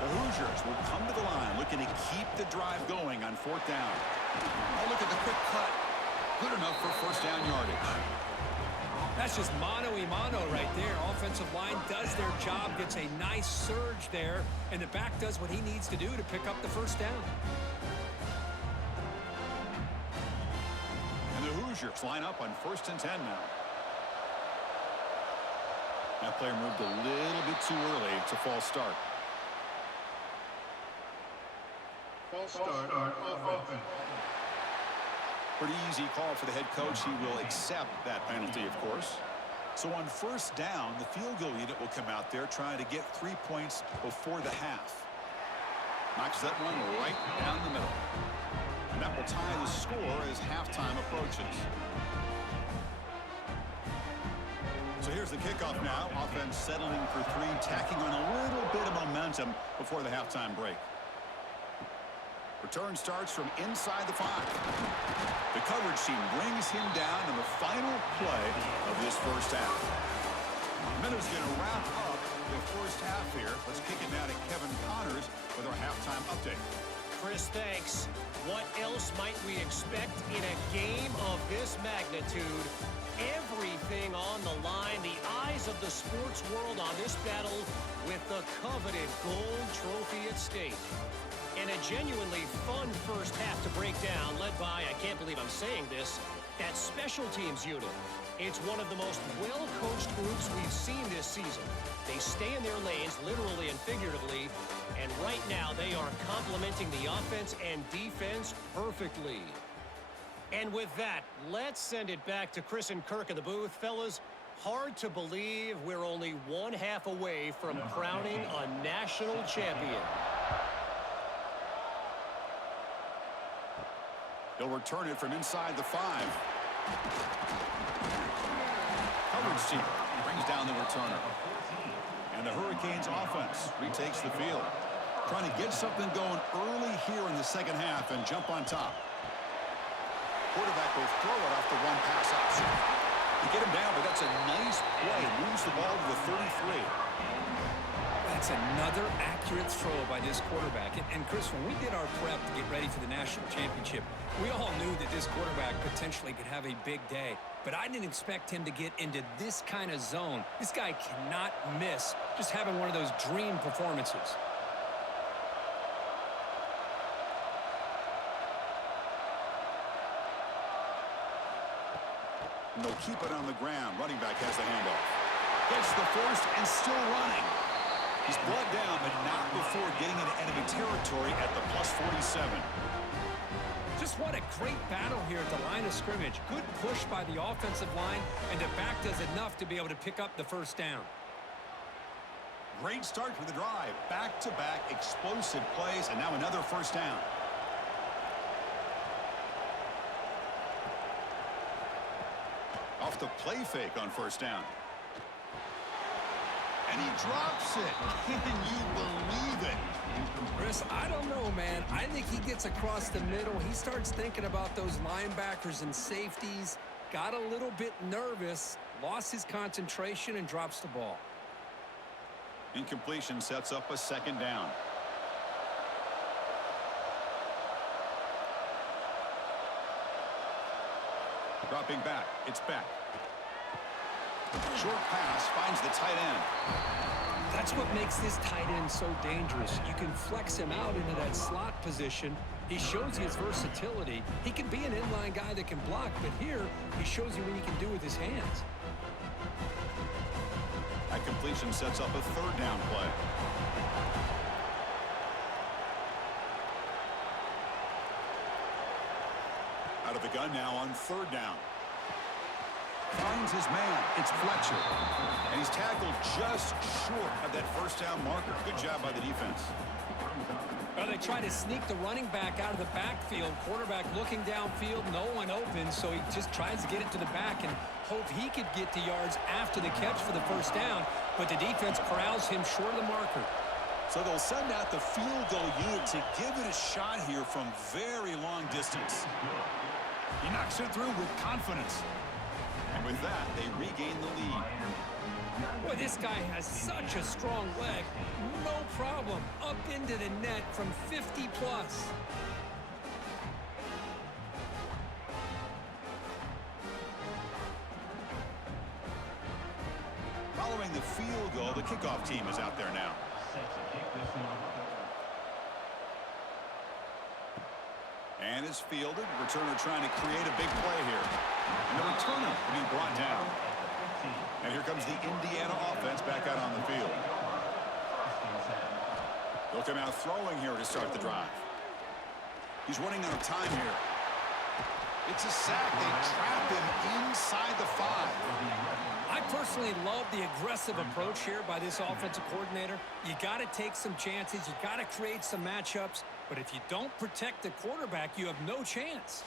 The Hoosiers will come to the line looking to keep the drive going on 4th down. Oh, look at the quick cut. Good enough for first down yardage. That's just mano-a-mano right there. Offensive line does their job, gets a nice surge there, and the back does what he needs to do to pick up the first down. And the Hoosiers line up on 1st and 10 now. That player moved a little bit too early. It's a false start. False start on offense. Pretty easy call for the head coach. He will accept that penalty, of course. So on 1st down, the field goal unit will come out there trying to get 3 points before the half. Knocks that one right down the middle. And that will tie the score as halftime approaches. So here's the kickoff now. Offense settling for 3, tacking on a little bit of momentum before the halftime break. Return starts from inside the 5. The coverage team brings him down in the final play of this first half. Minute's going to wrap up the first half here. Let's kick it now to Kevin Connors with our halftime update. Chris, thanks. What else might we expect in a game of this magnitude? Everything on the line, the eyes of the sports world on this battle with the coveted gold trophy at stake. And a genuinely fun first half to break down, led by, I can't believe I'm saying this, that special teams unit. It's one of the most well-coached groups we've seen this season. They stay in their lanes, literally and figuratively, and right now they are complementing the offense and defense perfectly. And with that, let's send it back to Chris and Kirk in the booth. Fellas, hard to believe we're only 1/2 away from crowning a national champion. He'll return it from inside the 5. Coverage team brings down the returner. And the Hurricanes offense retakes the field. Trying to get something going early here in the second half and jump on top. Quarterback will throw it off the one pass option. You get him down, but that's a nice play. Moves the ball to the 33. That's another accurate throw by this quarterback. And Chris, when we did our prep to get ready for the national championship, we all knew that this quarterback potentially could have a big day. But I didn't expect him to get into this kind of zone. This guy cannot miss just having one of those dream performances. And they'll keep it on the ground. Running back has the handoff. Gets the first and still running. He's brought down, but not before getting into enemy territory at the +47. Just what a great battle here at the line of scrimmage. Good push by the offensive line, and the back does enough to be able to pick up the first down. Great start for the drive. Back-to-back explosive plays, and now another first down. Off the play fake on first down. And he drops it. Can you believe it? Chris, I don't know, man. I think he gets across the middle. He starts thinking about those linebackers and safeties. Got a little bit nervous, lost his concentration, and drops the ball. Incompletion sets up a second down. Dropping back. It's back. Short pass finds the tight end. That's what makes this tight end so dangerous. You can flex him out into that slot position. He shows you his versatility. He can be an inline guy that can block, but here he shows you what he can do with his hands. That completion sets up a third down play. Out of the gun now on third down. Finds his man. It's Fletcher. And he's tackled just short of that first down marker. Good job by the defense. Well, they try to sneak the running back out of the backfield. Quarterback looking downfield, no one open, so he just tries to get it to the back and hope he could get the yards after the catch for the first down, but the defense corrals him short of the marker. So they'll send out the field goal unit to give it a shot here from very long distance. He knocks it through with confidence. And with that, they regain the lead. Boy, this guy has such a strong leg. No problem. Up into the net from 50 plus. Following the field goal, the kickoff team is out there now. And it's fielded. Returner trying to create a big play here. And the returner being brought down. And here comes the Indiana offense back out on the field. They'll come out throwing here to start the drive. He's running out of time here. It's a sack. They trap him inside the 5. I personally love the aggressive approach here by this offensive coordinator. You got to take some chances. You got to create some matchups. But if you don't protect the quarterback, you have no chance.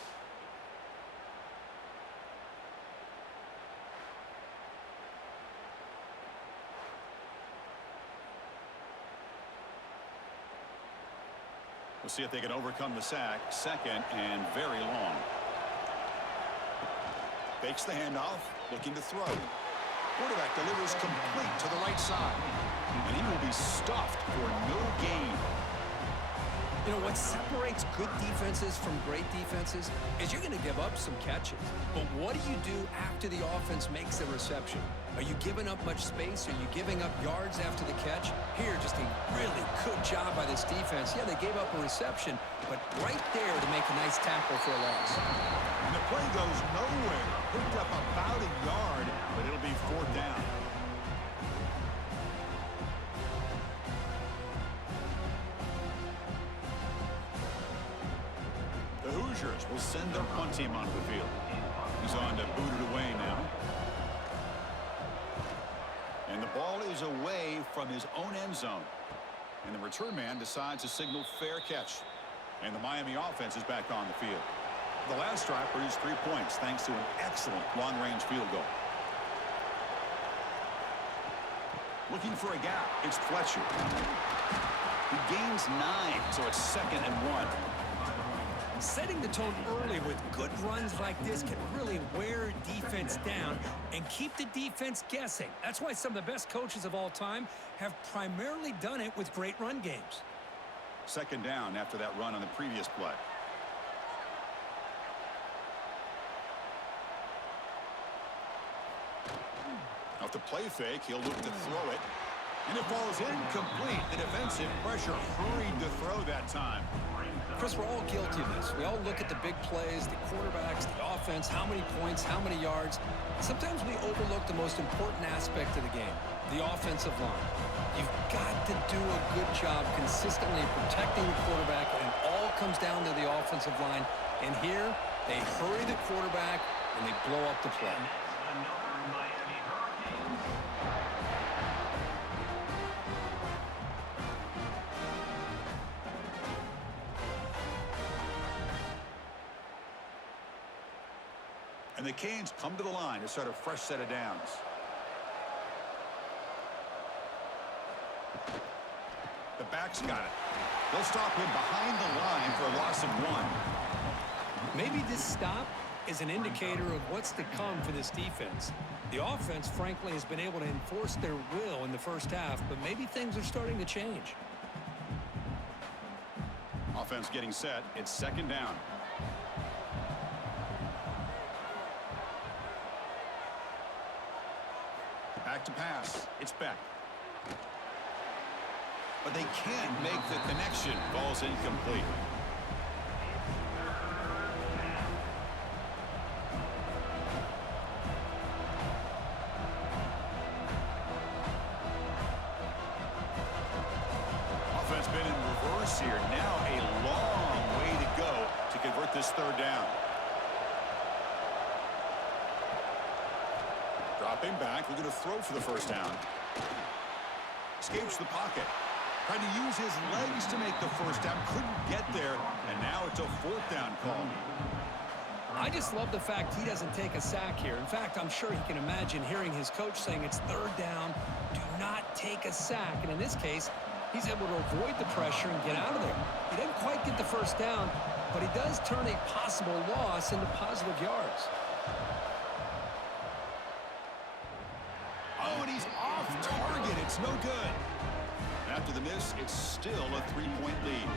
We'll see if they can overcome the sack. Second and very long. Fakes the handoff, looking to throw. Quarterback delivers complete to the right side. And he will be stuffed for no gain. You know, what separates good defenses from great defenses is you're going to give up some catches. But what do you do after the offense makes the reception? Are you giving up much space? Are you giving up yards after the catch? Here, just a really good job by this defense. Yeah, they gave up a reception, but right there to make a nice tackle for a loss. And the play goes nowhere. Picked up about a yard, but it'll be fourth down. The Hoosiers will send their punt team onto the field. He's on to boot it away now. And the ball is away from his own end zone. And the return man decides to signal fair catch. And the Miami offense is back on the field. The last drive produced 3 points thanks to an excellent long-range field goal. Looking for a gap. It's Fletcher. He gains 9, so it's 2nd and 1. Setting the tone early with good runs like this can really wear defense down and keep the defense guessing. That's why some of the best coaches of all time have primarily done it with great run games. 2nd down after that run on the previous play. Off the play fake, he'll look to throw it. And it falls incomplete. The defensive pressure hurried to throw that time. Chris, we're all guilty of this. We all look at the big plays, the quarterbacks, the offense, how many points, how many yards. Sometimes we overlook the most important aspect of the game, the offensive line. You've got to do a good job consistently protecting the quarterback, and it all comes down to the offensive line. And here, they hurry the quarterback, and they blow up the play. And the Canes come to the line to start a fresh set of downs. The back's got it. They'll stop him behind the line for a loss of 1. Maybe this stop is an indicator of what's to come for this defense. The offense, frankly, has been able to enforce their will in the first half, but maybe things are starting to change. Offense getting set. It's 2nd down. Back to pass. It's Beck. but they can't make the connection. Ball's incomplete. Offense been in reverse here. Now a long way to go to convert this third down. Dropping back, looking to throw for the first down. Escapes the pocket. Trying to use his legs to make the first down. Couldn't get there, and now it's a fourth down call. I just love the fact he doesn't take a sack here. In fact, I'm sure he can imagine hearing his coach saying it's third down, do not take a sack. And in this case, he's able to avoid the pressure and get out of there. He didn't quite get the first down, but he does turn a possible loss into positive yards. Oh, and he's off target. It's no good. After the miss, it's still a 3-point lead.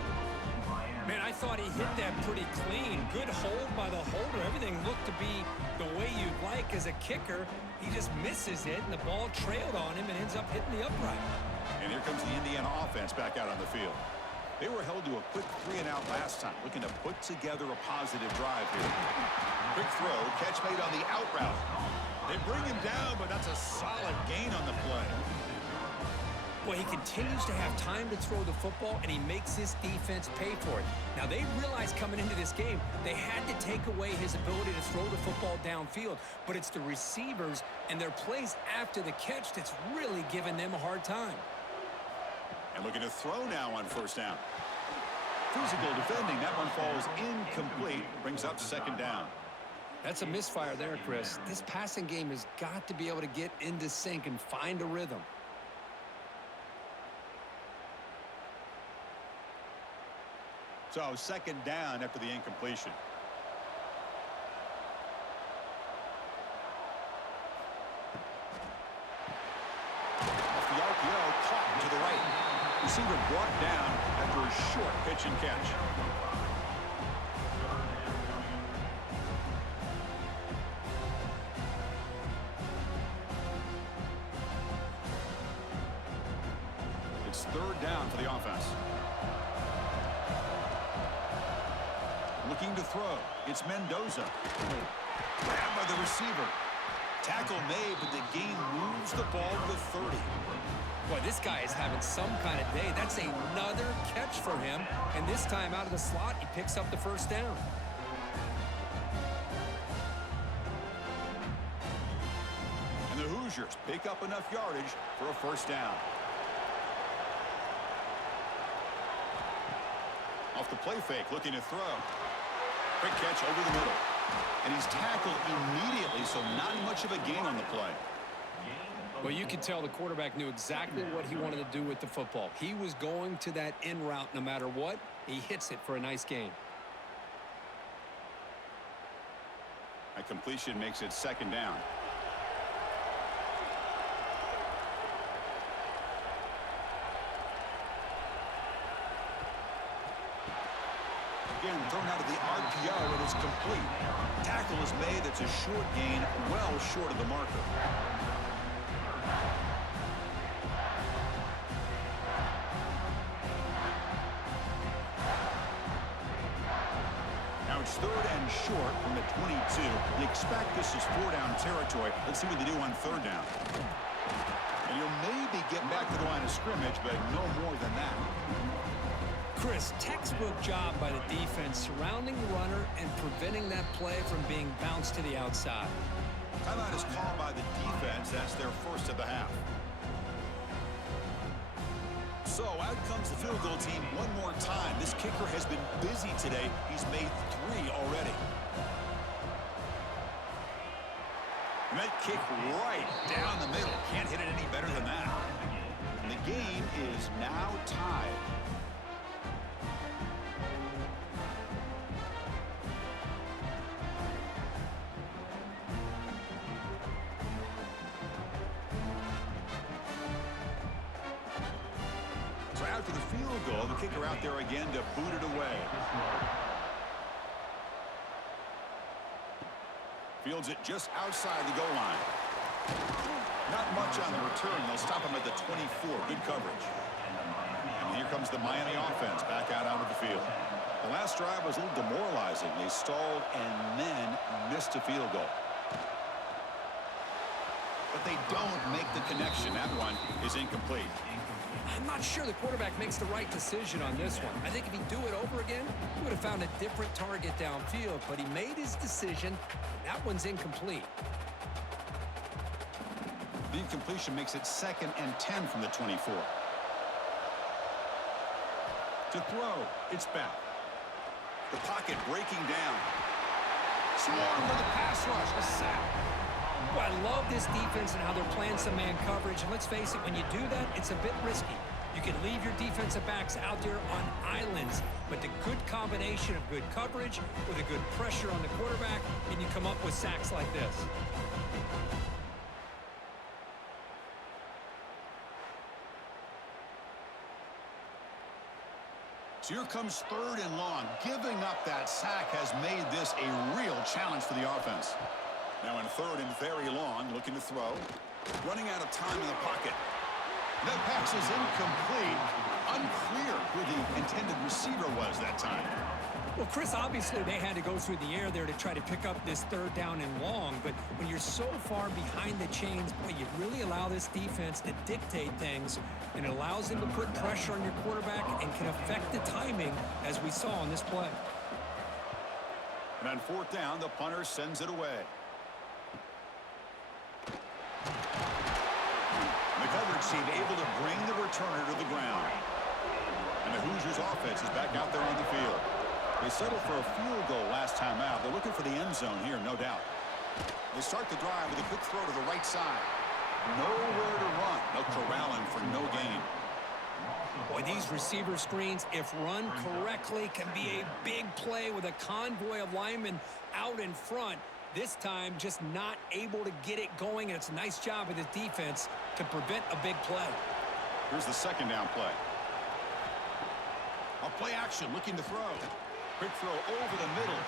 Man, I thought he hit that pretty clean. Good hold by the holder. Everything looked to be the way you'd like as a kicker. He just misses it, and the ball trailed on him and ends up hitting the upright. And here comes the Indiana offense back out on the field. They were held to a quick 3-and-out last time, looking to put together a positive drive here. Quick throw, catch made on the out route. They bring him down, but that's a solid gain on the play. Well, he continues to have time to throw the football, and he makes his defense pay for it. Now, they realized coming into this game, they had to take away his ability to throw the football downfield. But it's the receivers and their plays after the catch that's really giving them a hard time. And looking to throw now on first down. Physical defending. That one falls incomplete. Brings up second down. That's a misfire there, Chris. This passing game has got to be able to get into sync and find a rhythm. So second down after the incompletion. Off the RPO, caught to the right. Receiver brought down after a short pitch and catch. It's third down for the offense. Looking to throw. It's Mendoza. Grabbed by the receiver. Tackle made, but the game moves the ball to the 30. Boy, this guy is having some kind of day. That's another catch for him. And this time out of the slot, he picks up the first down. And the Hoosiers pick up enough yardage for a first down. Off the play fake, looking to throw. Quick catch over the middle. And he's tackled immediately, so not much of a gain on the play. Well, you could tell the quarterback knew exactly what he wanted to do with the football. He was going to that in route no matter what. He hits it for a nice gain. A completion makes it second down. Again, thrown out of the RPO, and it's complete. Tackle is made. That's a short gain, well short of the marker. Now it's third and short from the 22. You expect this is four-down territory. Let's see what they do on third down. And you'll maybe get back to the line of scrimmage, but no more than that. Chris, textbook job by the defense surrounding the runner and preventing that play from being bounced to the outside. Timeout is called by the defense. That's their first of the half. So out comes the field goal team one more time. This kicker has been busy today. He's made 3 already. And that kick right down the middle. Can't hit it any better than that. And the game is now tied. So after the field goal, the kicker out there again to boot it away. Fields it just outside the goal line. Not much on the return. They'll stop him at the 24. Good coverage. And here comes the Miami offense back out onto the field. The last drive was a little demoralizing. They stalled and then missed a field goal. But they don't make the connection. That one is incomplete. I'm not sure the quarterback makes the right decision on this one. I think if he'd do it over again, he would have found a different target downfield, but he made his decision. That one's incomplete. The incompletion makes it 2nd and 10 from the 24. To throw, it's back. The pocket breaking down. Swarmed with a pass rush, a sack. Well, I love this defense and how they're playing some man coverage. And let's face it, when you do that, it's a bit risky. You can leave your defensive backs out there on islands, but the good combination of good coverage with a good pressure on the quarterback, and you come up with sacks like this. So here comes 3rd and long. Giving up that sack has made this a real challenge for the offense. Now in 3rd and very long, looking to throw. Running out of time in the pocket. That pass is incomplete. Unclear who the intended receiver was that time. Well, Chris, obviously they had to go through the air there to try to pick up this 3rd down and long, but when you're so far behind the chains, boy, you really allow this defense to dictate things, and it allows them to put pressure on your quarterback and can affect the timing, as we saw on this play. And on 4th down, the punter sends it away. The coverage team able to bring the returner to the ground. And the Hoosiers offense is back out there on the field. They settled for a field goal last time out. They're looking for the end zone here, no doubt. They start the drive with a quick throw to the right side. Nowhere to run. They'll corral him for no gain. Boy, these receiver screens, if run correctly, can be a big play with a convoy of linemen out in front. This time, just not able to get it going, and it's a nice job of the defense to prevent a big play. Here's the 2nd down play. A play action, looking to throw. Quick throw over the middle.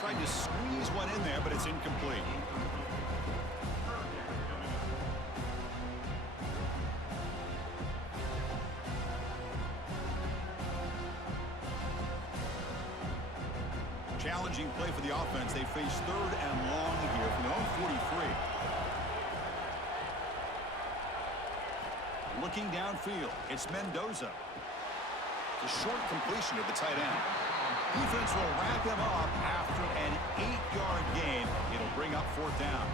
Trying to squeeze one in there, but it's incomplete. Challenging play for the offense. They face 3rd and long here from their own 43. Looking downfield, it's Mendoza. The short completion of the tight end. Defense will wrap him up after an 8-yard gain. It'll bring up 4th down.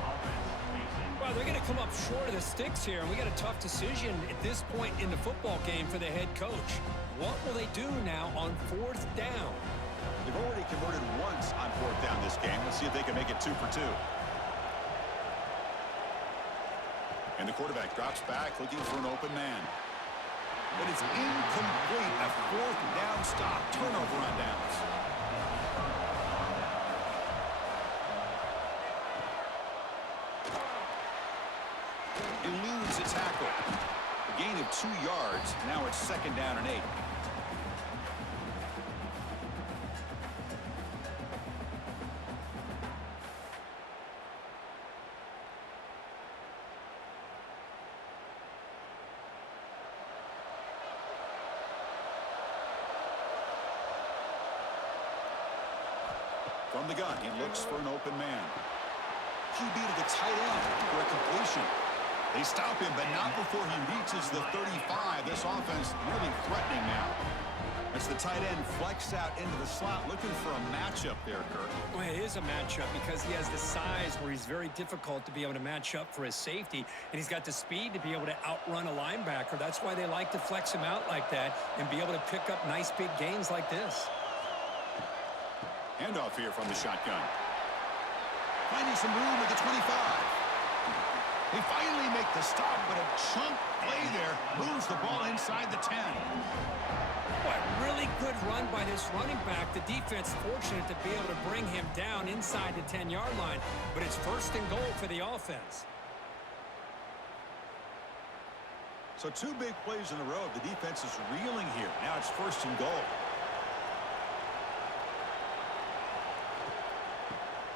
Well, they're going to come up short of the sticks here, and we got a tough decision at this point in the football game for the head coach. What will they do now on 4th down? They've already converted once on 4th down this game. Let's see if they can make it 2 for 2. And the quarterback drops back looking for an open man. But it's incomplete. A 4th down stop. Turnover on downs. Eludes a tackle. A gain of 2 yards. Now it's 2nd down and 8. From the gun, he looks for an open man. QB to the tight end for a completion. They stop him, but not before he reaches the 35. This offense really threatening now. As the tight end flexed out into the slot, looking for a matchup there, Kirk. Well, it is a matchup because he has the size where he's very difficult to be able to match up for his safety, and he's got the speed to be able to outrun a linebacker. That's why they like to flex him out like that and be able to pick up nice big gains like this. Handoff here from the shotgun. Finding some room at the 25. They finally make the stop, but a chunk play there moves the ball inside the 10. What really good run by this running back. The defense fortunate to be able to bring him down inside the 10-yard line, but it's 1st and goal for the offense. So 2 big plays in a row. The defense is reeling here. Now it's 1st and goal.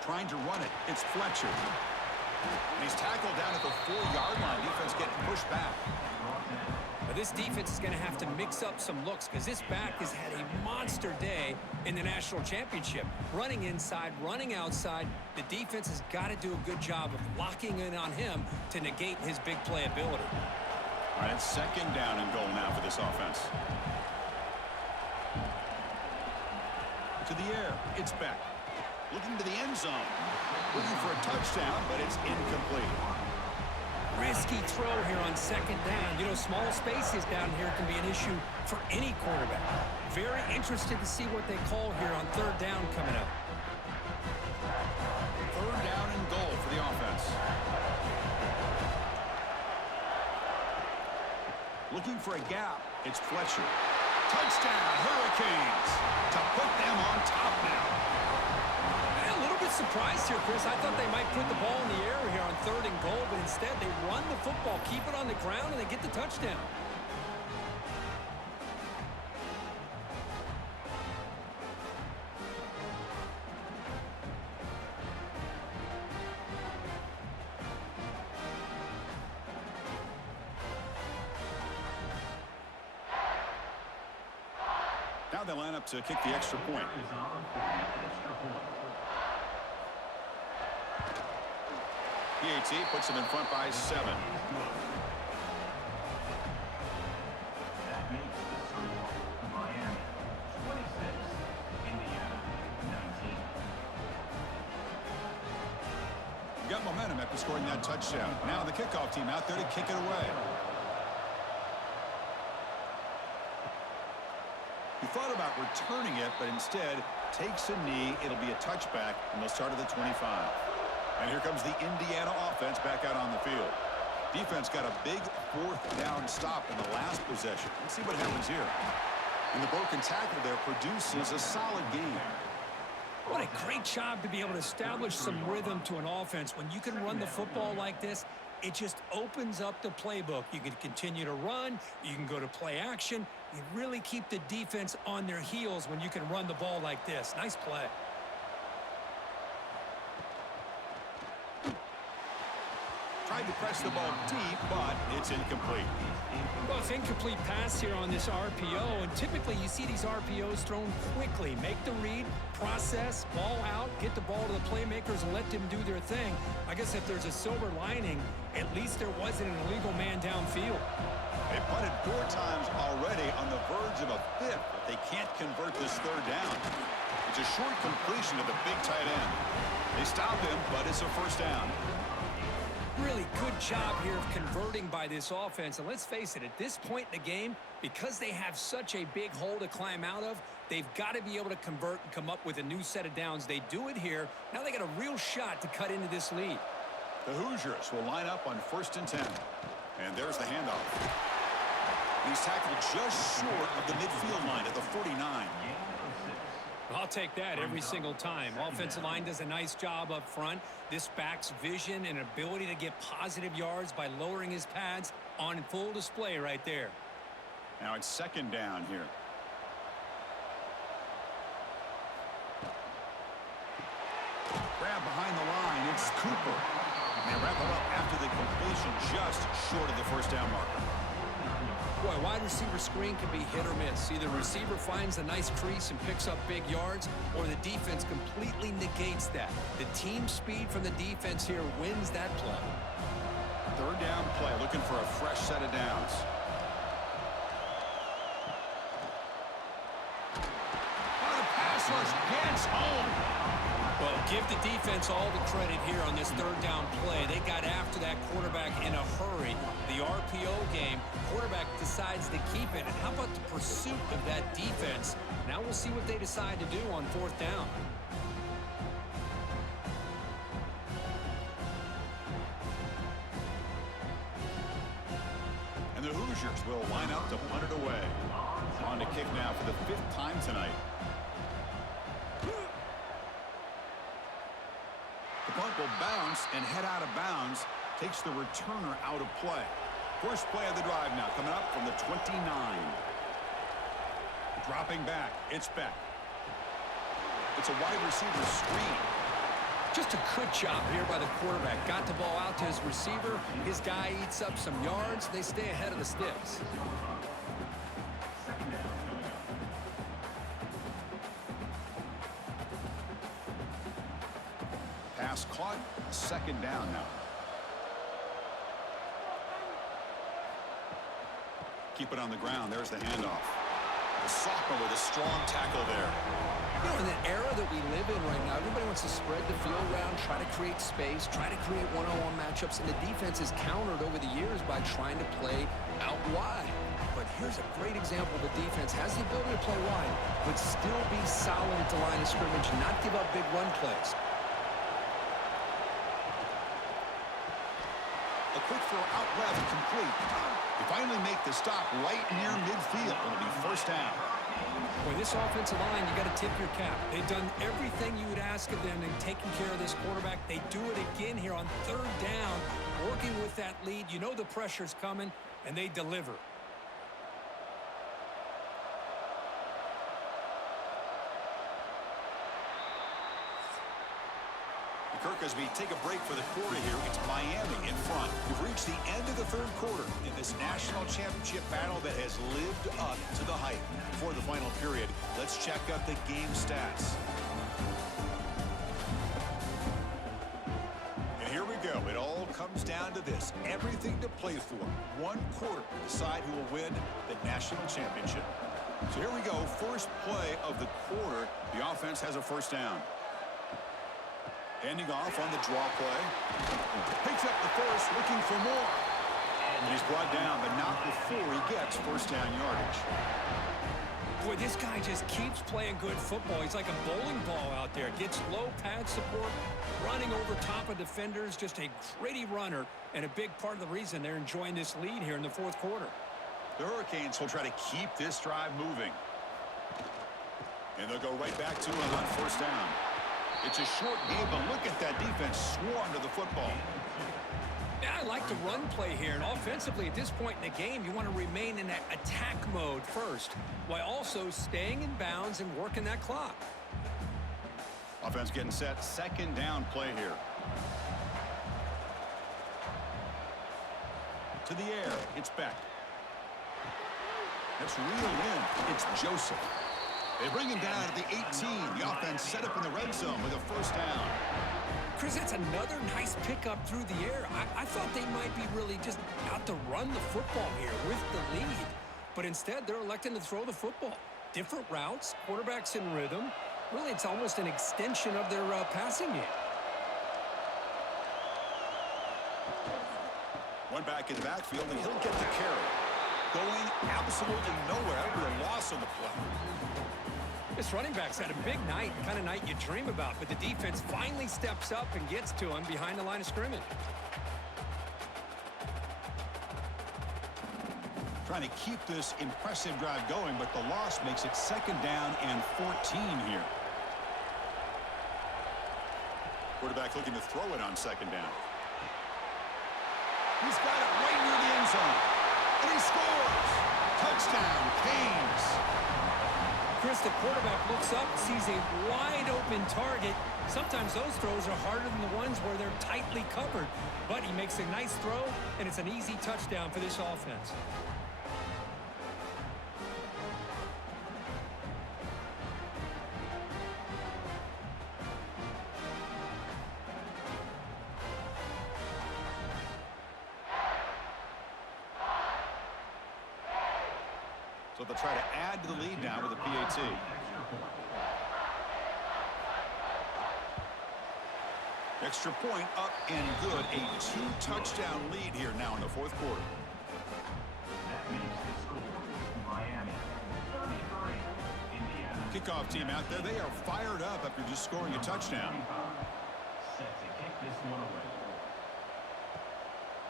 Trying to run it. It's Fletcher. And he's tackled down at the 4-yard line. Defense getting pushed back. But this defense is going to have to mix up some looks because this back has had a monster day in the national championship. Running inside, running outside. The defense has got to do a good job of locking in on him to negate his big play ability. All right, it's second down and goal now for this offense. To the air, it's back. Looking to the end zone. Looking for a touchdown, but it's incomplete. Risky throw here on second down. You know, small spaces down here can be an issue for any quarterback. Very interested to see what they call here on third down coming up. Third down and goal for the offense. Looking for a gap. It's Fletcher. Touchdown, Hurricanes, to put them on top now. A little bit surprised here, Chris. I thought they might put the ball in the air here on third and goal, but instead they run the football, keep it on the ground, and they get the touchdown. Now they line up to kick the extra point. PAT puts them in front by 7. Got momentum after scoring that touchdown. Now the kickoff team out there to kick it away. He thought about returning it, but instead takes a knee. It'll be a touchback, and they'll start at the 25. And here comes the Indiana offense back out on the field. Defense got a big fourth down stop in the last possession. Let's see what happens here. And the broken tackle there produces a solid game. What a great job to be able to establish some rhythm to an offense. When you can run the football like this, it just opens up the playbook. You can continue to run. You can go to play action. You really keep the defense on their heels when you can run the ball like this. Nice play. Tried to press the ball deep, but it's incomplete. Well, it's incomplete pass here on this RPO, and typically you see these RPOs thrown quickly. Make the read, process, ball out, get the ball to the playmakers and let them do their thing. I guess if there's a silver lining, at least there wasn't an illegal man downfield. They punted 4 times already, on the verge of a 5th. But they can't convert this third down. It's a short completion to the big tight end. They stop him, but it's a first down. Really good job here of converting by this offense. And let's face it, at this point in the game, because they have such a big hole to climb out of, they've got to be able to convert and come up with a new set of downs. They do it here. Now they got a real shot to cut into this lead. The Hoosiers will line up on 1st and 10. And there's the handoff. He's tackled just short of the midfield line at the 49. I'll take that every single time. Offensive line does a nice job up front. This back's vision and ability to get positive yards by lowering his pads on full display right there. Now it's second down here. Grab behind the line. It's Cooper. And they wrap it up after the completion just short of the first down marker. Boy, wide receiver screen can be hit or miss. Either receiver finds a nice crease and picks up big yards, or the defense completely negates that. The team speed from the defense here wins that play. Third down play, looking for a fresh set of downs. Oh, the pass rush gets home. Well, give the defense all the credit here on this third down play. They got after that quarterback in a hurry. The RPO game, quarterback decides to keep it. And how about the pursuit of that defense? Now we'll see what they decide to do on 4th down. And the Hoosiers will line up to punt it away. On to kick now for the 5th time tonight. The punt will bounce and head out of bounds. Takes the returner out of play. First play of the drive now coming up from the 29. Dropping back. It's Beck. It's a wide receiver screen. Just a good job here by the quarterback. Got the ball out to his receiver. His guy eats up some yards. They stay ahead of the sticks. Pass caught. Second down now. Keep it on the ground. There's the handoff. The sophomore with a strong tackle there. You know, in the era that we live in right now, everybody wants to spread the field around, try to create space, try to create one-on-one matchups, and the defense is countered over the years by trying to play out wide. But here's a great example. The defense has the ability to play wide, but still be solid at the line of scrimmage, not give up big run plays. A quick throw out left, complete. They finally make the stop right near midfield. It'll be first down. Boy, this offensive line, you got to tip your cap. They've done everything you would ask of them in taking care of this quarterback. They do it again here on third down, working with that lead. You know the pressure's coming, and they deliver. Kirk, as we take a break for the quarter here, it's Miami in front. We've reached the end of the third quarter in this national championship battle that has lived up to the hype. Before the final period, let's check out the game stats. And here we go. It all comes down to this. Everything to play for. One quarter to decide who will win the national championship. So here we go. First play of the quarter. The offense has a first down. Handing off on the draw play. Picks up the first, looking for more. And he's brought down, but not before he gets first down yardage. Boy, this guy just keeps playing good football. He's like a bowling ball out there. Gets low pad support, running over top of defenders. Just a gritty runner, and a big part of the reason they're enjoying this lead here in the fourth quarter. The Hurricanes will try to keep this drive moving. And they'll go right back to him on first down. It's a short game, but look at that defense swarm to the football. Yeah, I like the run play here. And offensively, at this point in the game, you want to remain in that attack mode first, while also staying in bounds and working that clock. Offense getting set. Second down play here. To the air. It's Beck. That's reeled in. It's Joseph. They bring him down at the 18. The offense set up in the red zone with a first down. Chris, that's another nice pickup through the air. I thought they might be really just out to run the football here with the lead. But instead, they're electing to throw the football. Different routes, quarterbacks in rhythm. Really, it's almost an extension of their passing game. One back in the backfield, and he'll get the carry. Going absolutely nowhere with a loss on the play. This running back's had a big night, the kind of night you dream about, but the defense finally steps up and gets to him behind the line of scrimmage. Trying to keep this impressive drive going, but the loss makes it second down and 14 here. Quarterback looking to throw it on second down. He's got it right near the end zone. And he scores! Touchdown, Canes! Chris, the quarterback looks up, sees a wide-open target. Sometimes those throws are harder than the ones where they're tightly covered. But he makes a nice throw, and it's an easy touchdown for this offense. So they'll try to add to the lead now with a PAT. Extra point up and good. A 2-touchdown lead here now in the fourth quarter. Kickoff team out there. They are fired up after just scoring a touchdown.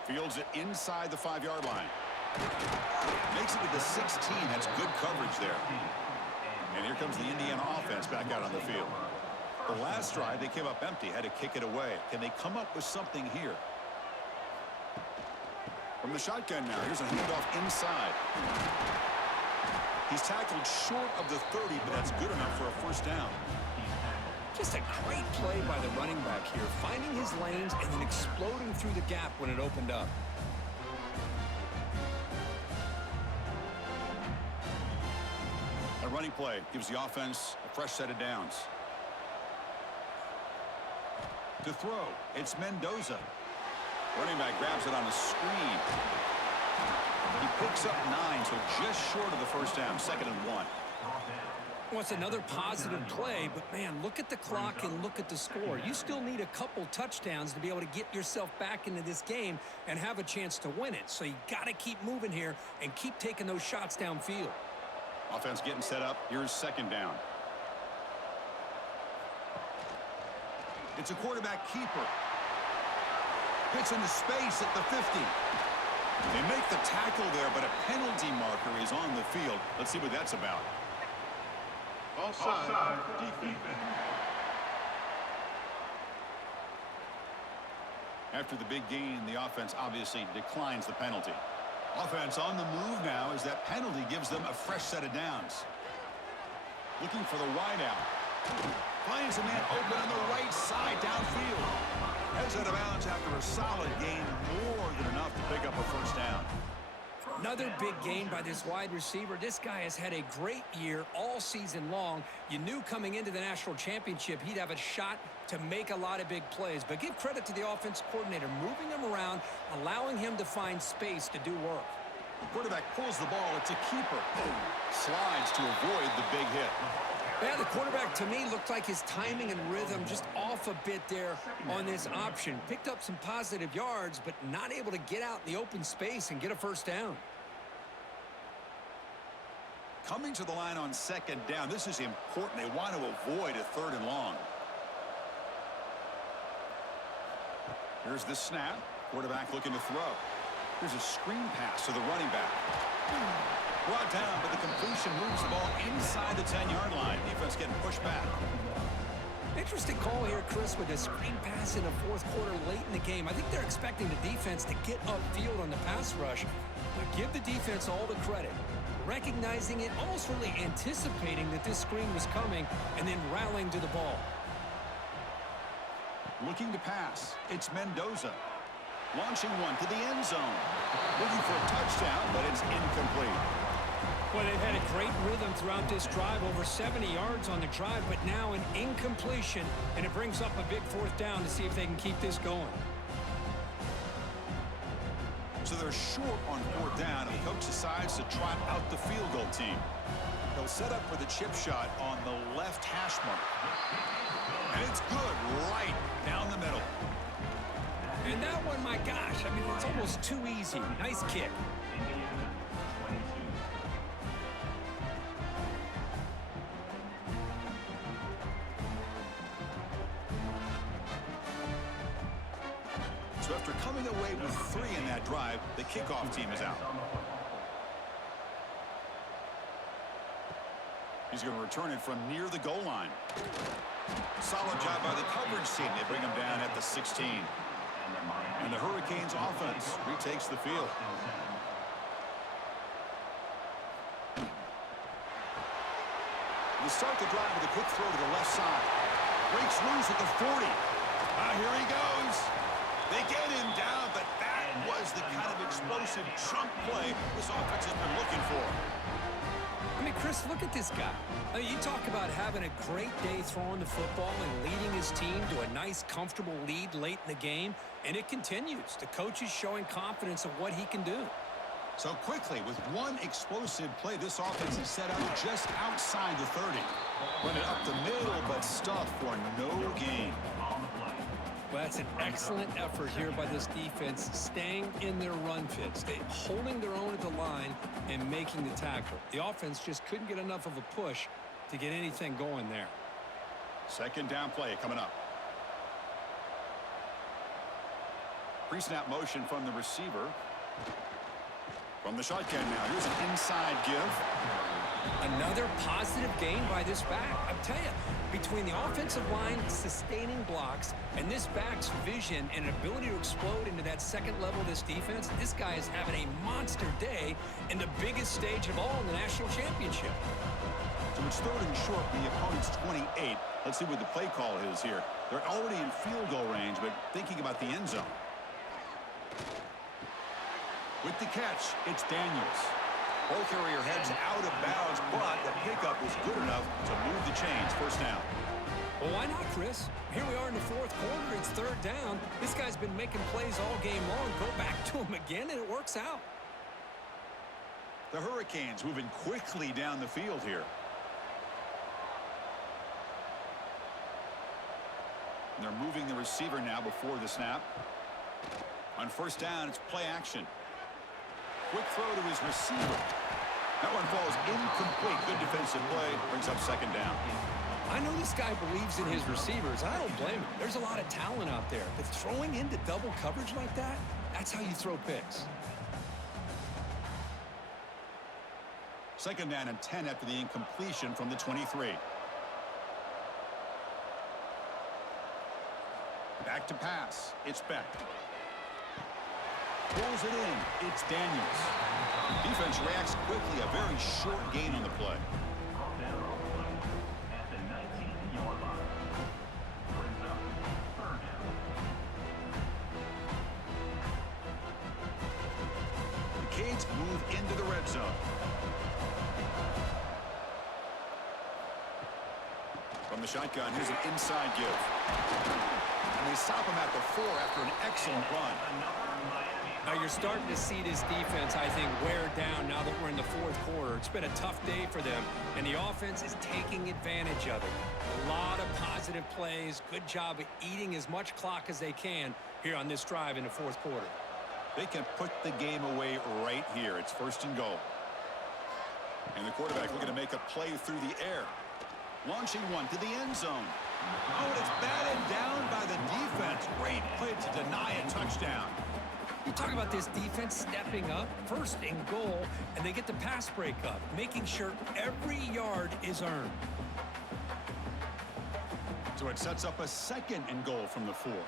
Fields it inside the 5-yard line. Makes it to the 16. That's good coverage there. And here comes the Indiana offense back out on the field. The last drive, they came up empty, had to kick it away. Can they come up with something here? From the shotgun now, here's a handoff inside. He's tackled short of the 30, but that's good enough for a first down. Just a great play by the running back here, finding his lanes and then exploding through the gap when it opened up. A running play gives the offense a fresh set of downs. To throw, it's Mendoza. Running back grabs it on a screen. He picks up 9, so just short of the first down, 2nd and 1. Well, it's another positive play, but, man, look at the clock and look at the score. You still need a couple touchdowns to be able to get yourself back into this game and have a chance to win it. So you got to keep moving here and keep taking those shots downfield. Offense getting set up. Here's 2nd down. It's a quarterback keeper. Gets into space at the 50. They make the tackle there, but a penalty marker is on the field. Let's see what that's about. Offside, defense. After the big gain, the offense obviously declines the penalty. Offense on the move now as that penalty gives them a fresh set of downs. Looking for the wideout. Finds a man open on the right side downfield. Heads out of bounds after a solid gain, more than enough to pick up a first down. Another big gain by this wide receiver. This guy has had a great year all season long. You knew coming into the national championship he'd have a shot to make a lot of big plays. But give credit to the offense coordinator, moving him around, allowing him to find space to do work. The quarterback pulls the ball. It's a keeper. Slides to avoid the big hit. Yeah, the quarterback, to me, looked like his timing and rhythm just off a bit there on this option. Picked up some positive yards, but not able to get out in the open space and get a first down. Coming to the line on 2nd down. This is important. They want to avoid a 3rd and long. Here's the snap. Quarterback looking to throw. Here's a screen pass to the running back. Brought down, but the completion moves the ball inside the 10-yard line. Defense getting pushed back. Interesting call here, Chris, with a screen pass in the 4th quarter late in the game. I think they're expecting the defense to get upfield on the pass rush, but give the defense all the credit. Recognizing it, almost really anticipating that this screen was coming, and then rallying to the ball. Looking to pass. It's Mendoza. Launching one to the end zone. Looking for a touchdown, but it's incomplete. Well, they've had a great rhythm throughout this drive, over 70 yards on the drive, but now an incompletion, and it brings up a big 4th down to see if they can keep this going. So they're short on 4th down, and the coach decides to trot out the field goal team. He'll set up for the chip shot on the left hash mark. And it's good right down the middle. And that one, my gosh, I mean, it's almost too easy. Nice kick. So after coming away with 3 in that drive, the kickoff team is out. He's going to return it from near the goal line. Solid job by the coverage team. They bring him down at the 16. And the Hurricanes offense retakes the field. They start the drive with a quick throw to the left side. Breaks loose at the 40. Here he goes. They get him down, but that was the kind of explosive chunk play this offense has been looking for. I mean, Chris, look at this guy. I mean, you talk about having a great day throwing the football and leading his team to a nice, comfortable lead late in the game, and it continues. The coach is showing confidence of what he can do. So quickly, with one explosive play, this offense is set up just outside the 30. Run it up the middle, but stuffed for no gain. Well, that's an excellent effort here by this defense, staying in their run fits, holding their own at the line and making the tackle. The offense just couldn't get enough of a push to get anything going there. 2nd down play coming up. Pre-snap motion from the receiver. From the shotgun now. Here's an inside give. Another positive gain by this back. I'm telling you, between the offensive line sustaining blocks and this back's vision and ability to explode into that second level of this defense, this guy is having a monster day in the biggest stage of all in the national championship. So it's 3rd and short, the opponent's 28. Let's see what the play call is here. They're already in field goal range, but thinking about the end zone. With the catch, it's Daniels. Ball carrier heads out of bounds, but the pickup was good enough to move the chains. First down. Well, why not, Chris? Here we are in the 4th quarter. It's 3rd down. This guy's been making plays all game long. Go back to him again, and it works out. The Hurricanes moving quickly down the field here. They're moving the receiver now before the snap. On first down, it's play action. Quick throw to his receiver. That one falls incomplete. Good defensive play. Brings up 2nd down. I know this guy believes in his receivers. I don't blame him. There's a lot of talent out there. But throwing into double coverage like that, that's how you throw picks. 2nd down and 10 after the incompletion from the 23. Back to pass. It's Beck. Pulls it in. It's Daniels. Defense reacts quickly. A very short gain on the play. The Canes move into the red zone. From the shotgun, here's an inside give. And they stop him at the 4 after an excellent run. Now you're starting to see this defense, I think, wear down now that we're in the 4th quarter. It's been a tough day for them, and the offense is taking advantage of it. A lot of positive plays. Good job of eating as much clock as they can here on this drive in the 4th quarter. They can put the game away right here. It's 1st and goal. And the quarterback looking to make a play through the air. Launching one to the end zone. Oh, and it's batted down by the defense. Great play to deny a touchdown. You talk about this defense stepping up, 1st and goal, and they get the pass breakup, making sure every yard is earned. So it sets up a 2nd and goal from the 4. And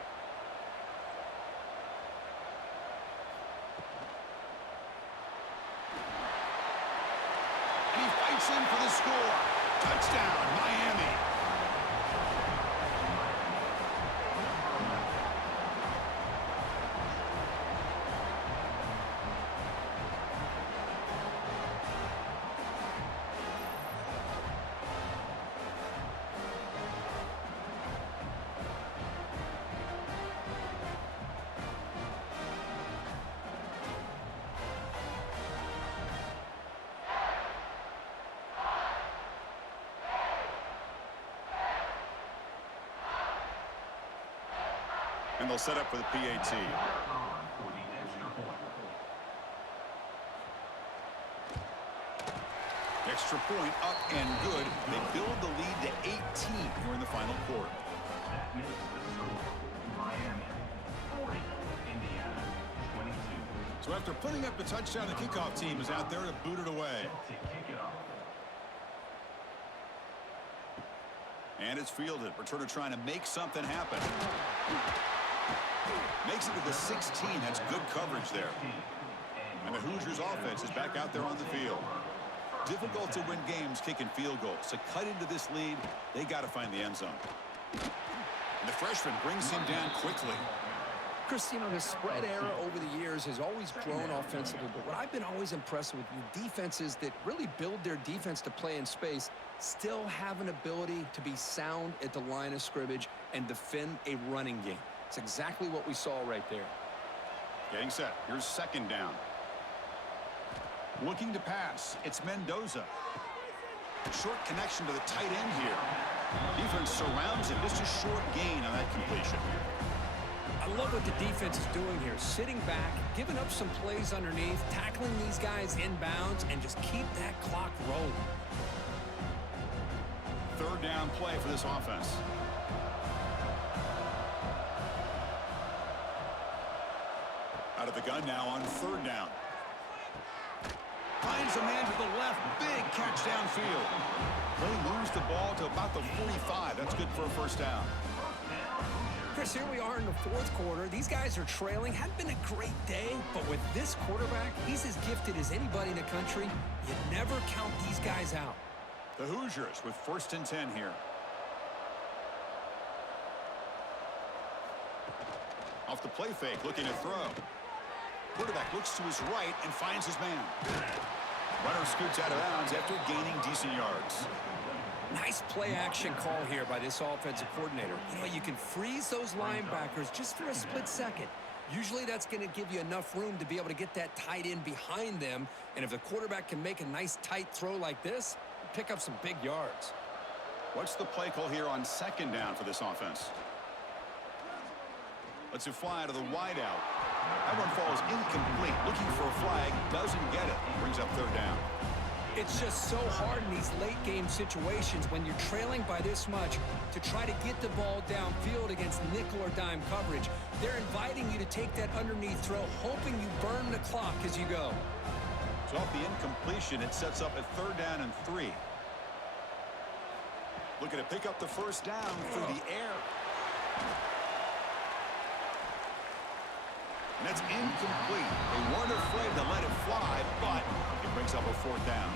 he fights in for the score. Touchdown, Miami. And they'll set up for the PAT. Extra point up and good. They build the lead to 18 here in the final quarter. So after putting up the touchdown, the kickoff team is out there to boot it away. And it's fielded. Returner trying to make something happen. Makes it to the 16. That's good coverage there. And the Hoosiers offense is back out there on the field. Difficult to win games kicking field goals. To cut into this lead, they got to find the end zone. And the freshman brings him down quickly. Chris, you know, the spread era over the years has always grown offensively, but what I've been always impressed with defenses that really build their defense to play in space still have an ability to be sound at the line of scrimmage and defend a running game. It's exactly what we saw right there. Getting set. Here's 2nd down. Looking to pass. It's Mendoza. Short connection to the tight end here. Defense surrounds him. Just a short gain on that completion. I love what the defense is doing here. Sitting back, giving up some plays underneath, tackling these guys inbounds, and just keep that clock rolling. 3rd down play for this offense. Out of the gun now on 3rd down. Finds a man to the left. Big catch downfield. Play moves the ball to about the 45. That's good for a first down. Chris, here we are in the fourth quarter. These guys are trailing. Hadn't been a great day, but with this quarterback, he's as gifted as anybody in the country. You never count these guys out. The Hoosiers with 1st and 10 here. Off the play fake, looking to throw. Quarterback looks to his right and finds his man. Runner scoots out of bounds after gaining decent yards. Nice play action call here by this offensive coordinator. You know, you can freeze those linebackers just for a split second. Usually that's going to give you enough room to be able to get that tight end behind them. And if the quarterback can make a nice tight throw like this, pick up some big yards. What's the play call here on 2nd down for this offense? Let's it fly to the wideout. That one falls incomplete. Looking for a flag, doesn't get it. Brings up 3rd down. It's just so hard in these late game situations when you're trailing by this much to try to get the ball downfield against nickel or dime coverage. They're inviting you to take that underneath throw, hoping you burn the clock as you go. So off the incompletion, it sets up at 3rd down and 3. Looking to pick up the first down through the air. And that's incomplete. They weren't afraid to let it fly, but it brings up a 4th down.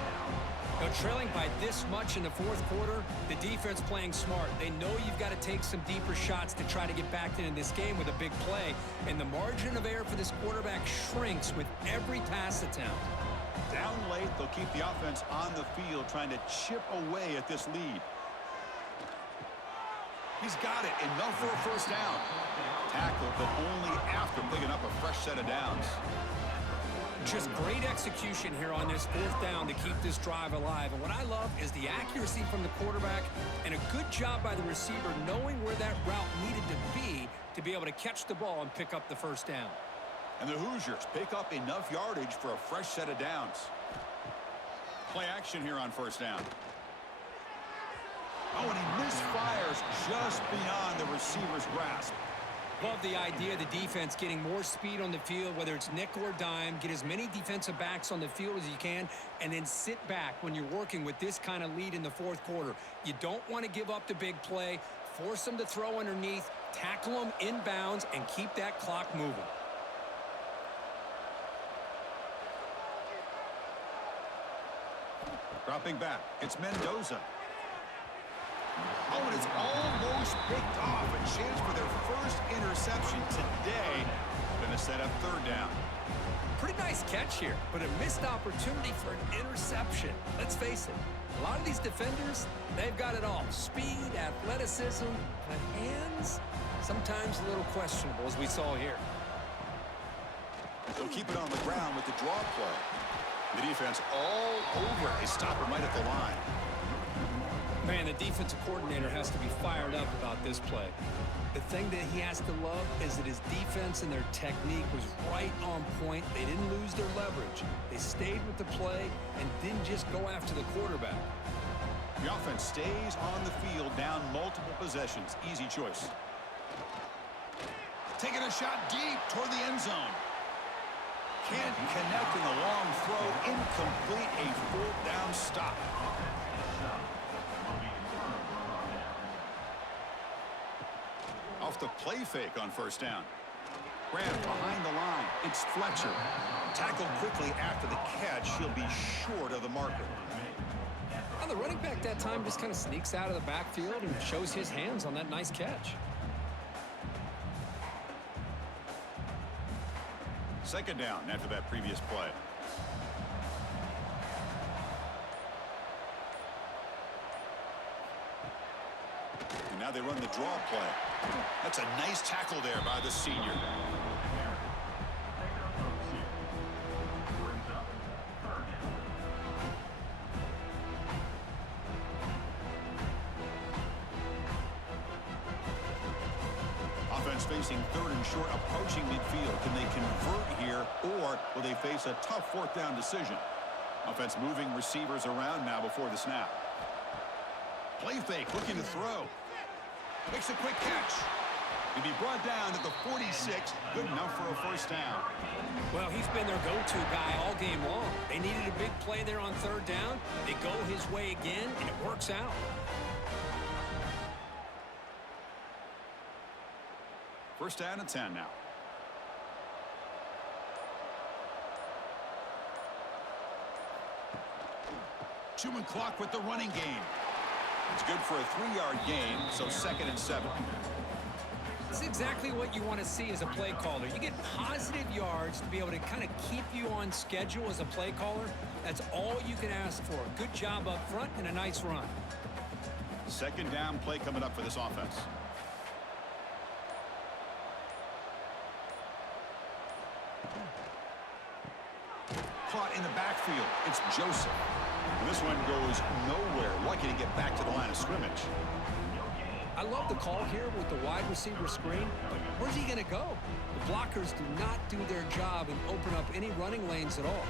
Now, trailing by this much in the fourth quarter, the defense playing smart. They know you've got to take some deeper shots to try to get back into this game with a big play. And the margin of error for this quarterback shrinks with every pass attempt. Down late, they'll keep the offense on the field trying to chip away at this lead. He's got it. Enough for a first down. Tackled, but only after picking up a fresh set of downs. Just great execution here on this 4th down to keep this drive alive. And what I love is the accuracy from the quarterback and a good job by the receiver knowing where that route needed to be able to catch the ball and pick up the first down. And the Hoosiers pick up enough yardage for a fresh set of downs. Play action here on 1st down. Oh, and he misfires just beyond the receiver's grasp. Love the idea of the defense getting more speed on the field, whether it's nickel or dime, get as many defensive backs on the field as you can, and then sit back when you're working with this kind of lead in the fourth quarter. You don't want to give up the big play, force them to throw underneath, tackle them inbounds, and keep that clock moving. Dropping back, it's Mendoza. Oh, and it's almost picked off. A chance for their first interception today. Going to set up 3rd down. Pretty nice catch here, but a missed opportunity for an interception. Let's face it, a lot of these defenders, they've got it all. Speed, athleticism, but hands, sometimes a little questionable, as we saw here. They'll keep it on the ground with the draw play. The defense all over. They stop him right at the line. Man, the defensive coordinator has to be fired up about this play. The thing that he has to love is that his defense and their technique was right on point. They didn't lose their leverage. They stayed with the play and didn't just go after the quarterback. The offense stays on the field, down multiple possessions. Easy choice. Taking a shot deep toward the end zone. Can't connect in the long throw. Incomplete. A 4th down stop. Off the play fake on 1st down. Grant behind the line. It's Fletcher. Tackled quickly after the catch. He'll be short of the marker. Well, the running back that time just kind of sneaks out of the backfield and shows his hands on that nice catch. 2nd down after that previous play. And now they run the draw play. That's a nice tackle there by the senior. Offense facing 3rd and short, approaching midfield. Can they convert here, or will they face a tough 4th down decision? Offense moving receivers around now before the snap. Play fake, looking to throw. Makes a quick catch. He'll be brought down at the 46, good enough for a first down. Well, he's been their go-to guy all game long. They needed a big play there on third down. They go his way again, and it works out. First down and 10 now. Chewing clock with the running game. It's good for a 3-yard gain, so 2nd and 7. It's exactly what you want to see as a play caller. You get positive yards to be able to kind of keep you on schedule as a play caller. That's all you can ask for. Good job up front and a nice run. 2nd down play coming up for this offense. Caught in the backfield. It's Joseph. And this one goes nowhere. Lucky to get back to the line of scrimmage. I love the call here with the wide receiver screen, but where's he going to go? The blockers do not do their job and open up any running lanes at all.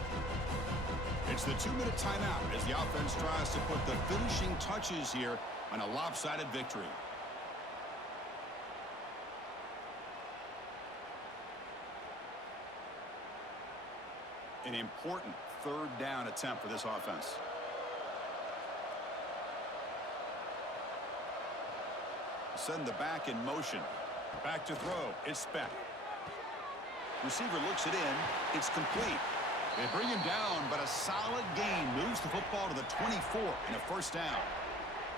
It's the 2-minute timeout as the offense tries to put the finishing touches here on a lopsided victory. An important 3rd down attempt for this offense. Send the back in motion. Back to throw. It's Speck. Receiver looks it in. It's complete. They bring him down, but a solid gain moves the football to the 24 and a first down.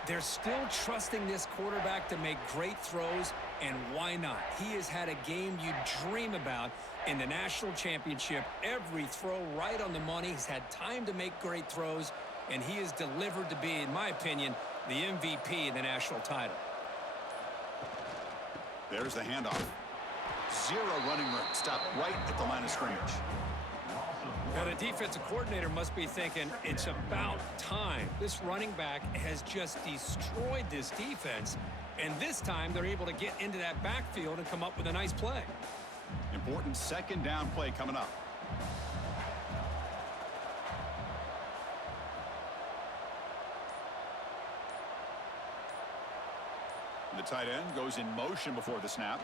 They're still trusting this quarterback to make great throws, and why not? He has had a game you dream about in the national championship. Every throw right on the money. He's had time to make great throws, and he is delivered to be, in my opinion, the MVP in the national title. There's the handoff. 0 running room. Stopped right at the line of scrimmage. Now, the defensive coordinator must be thinking, it's about time. This running back has just destroyed this defense, and this time they're able to get into that backfield and come up with a nice play. Important 2nd down play coming up. The tight end goes in motion before the snap.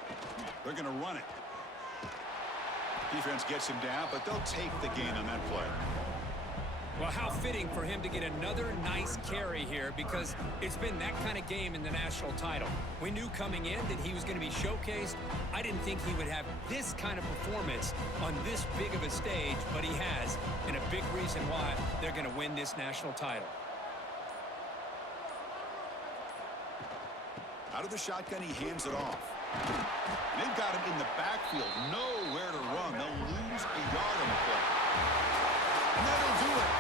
They're going to run it. Defense gets him down, but they'll take the gain on that play. Well, how fitting for him to get another nice carry here, because it's been that kind of game in the national title. We knew coming in that he was going to be showcased. I didn't think he would have this kind of performance on this big of a stage, but he has, and a big reason why they're going to win this national title. Out of the shotgun, he hands it off. They've got him in the backfield. Nowhere to run. They'll lose a yard on the play. And that'll do it.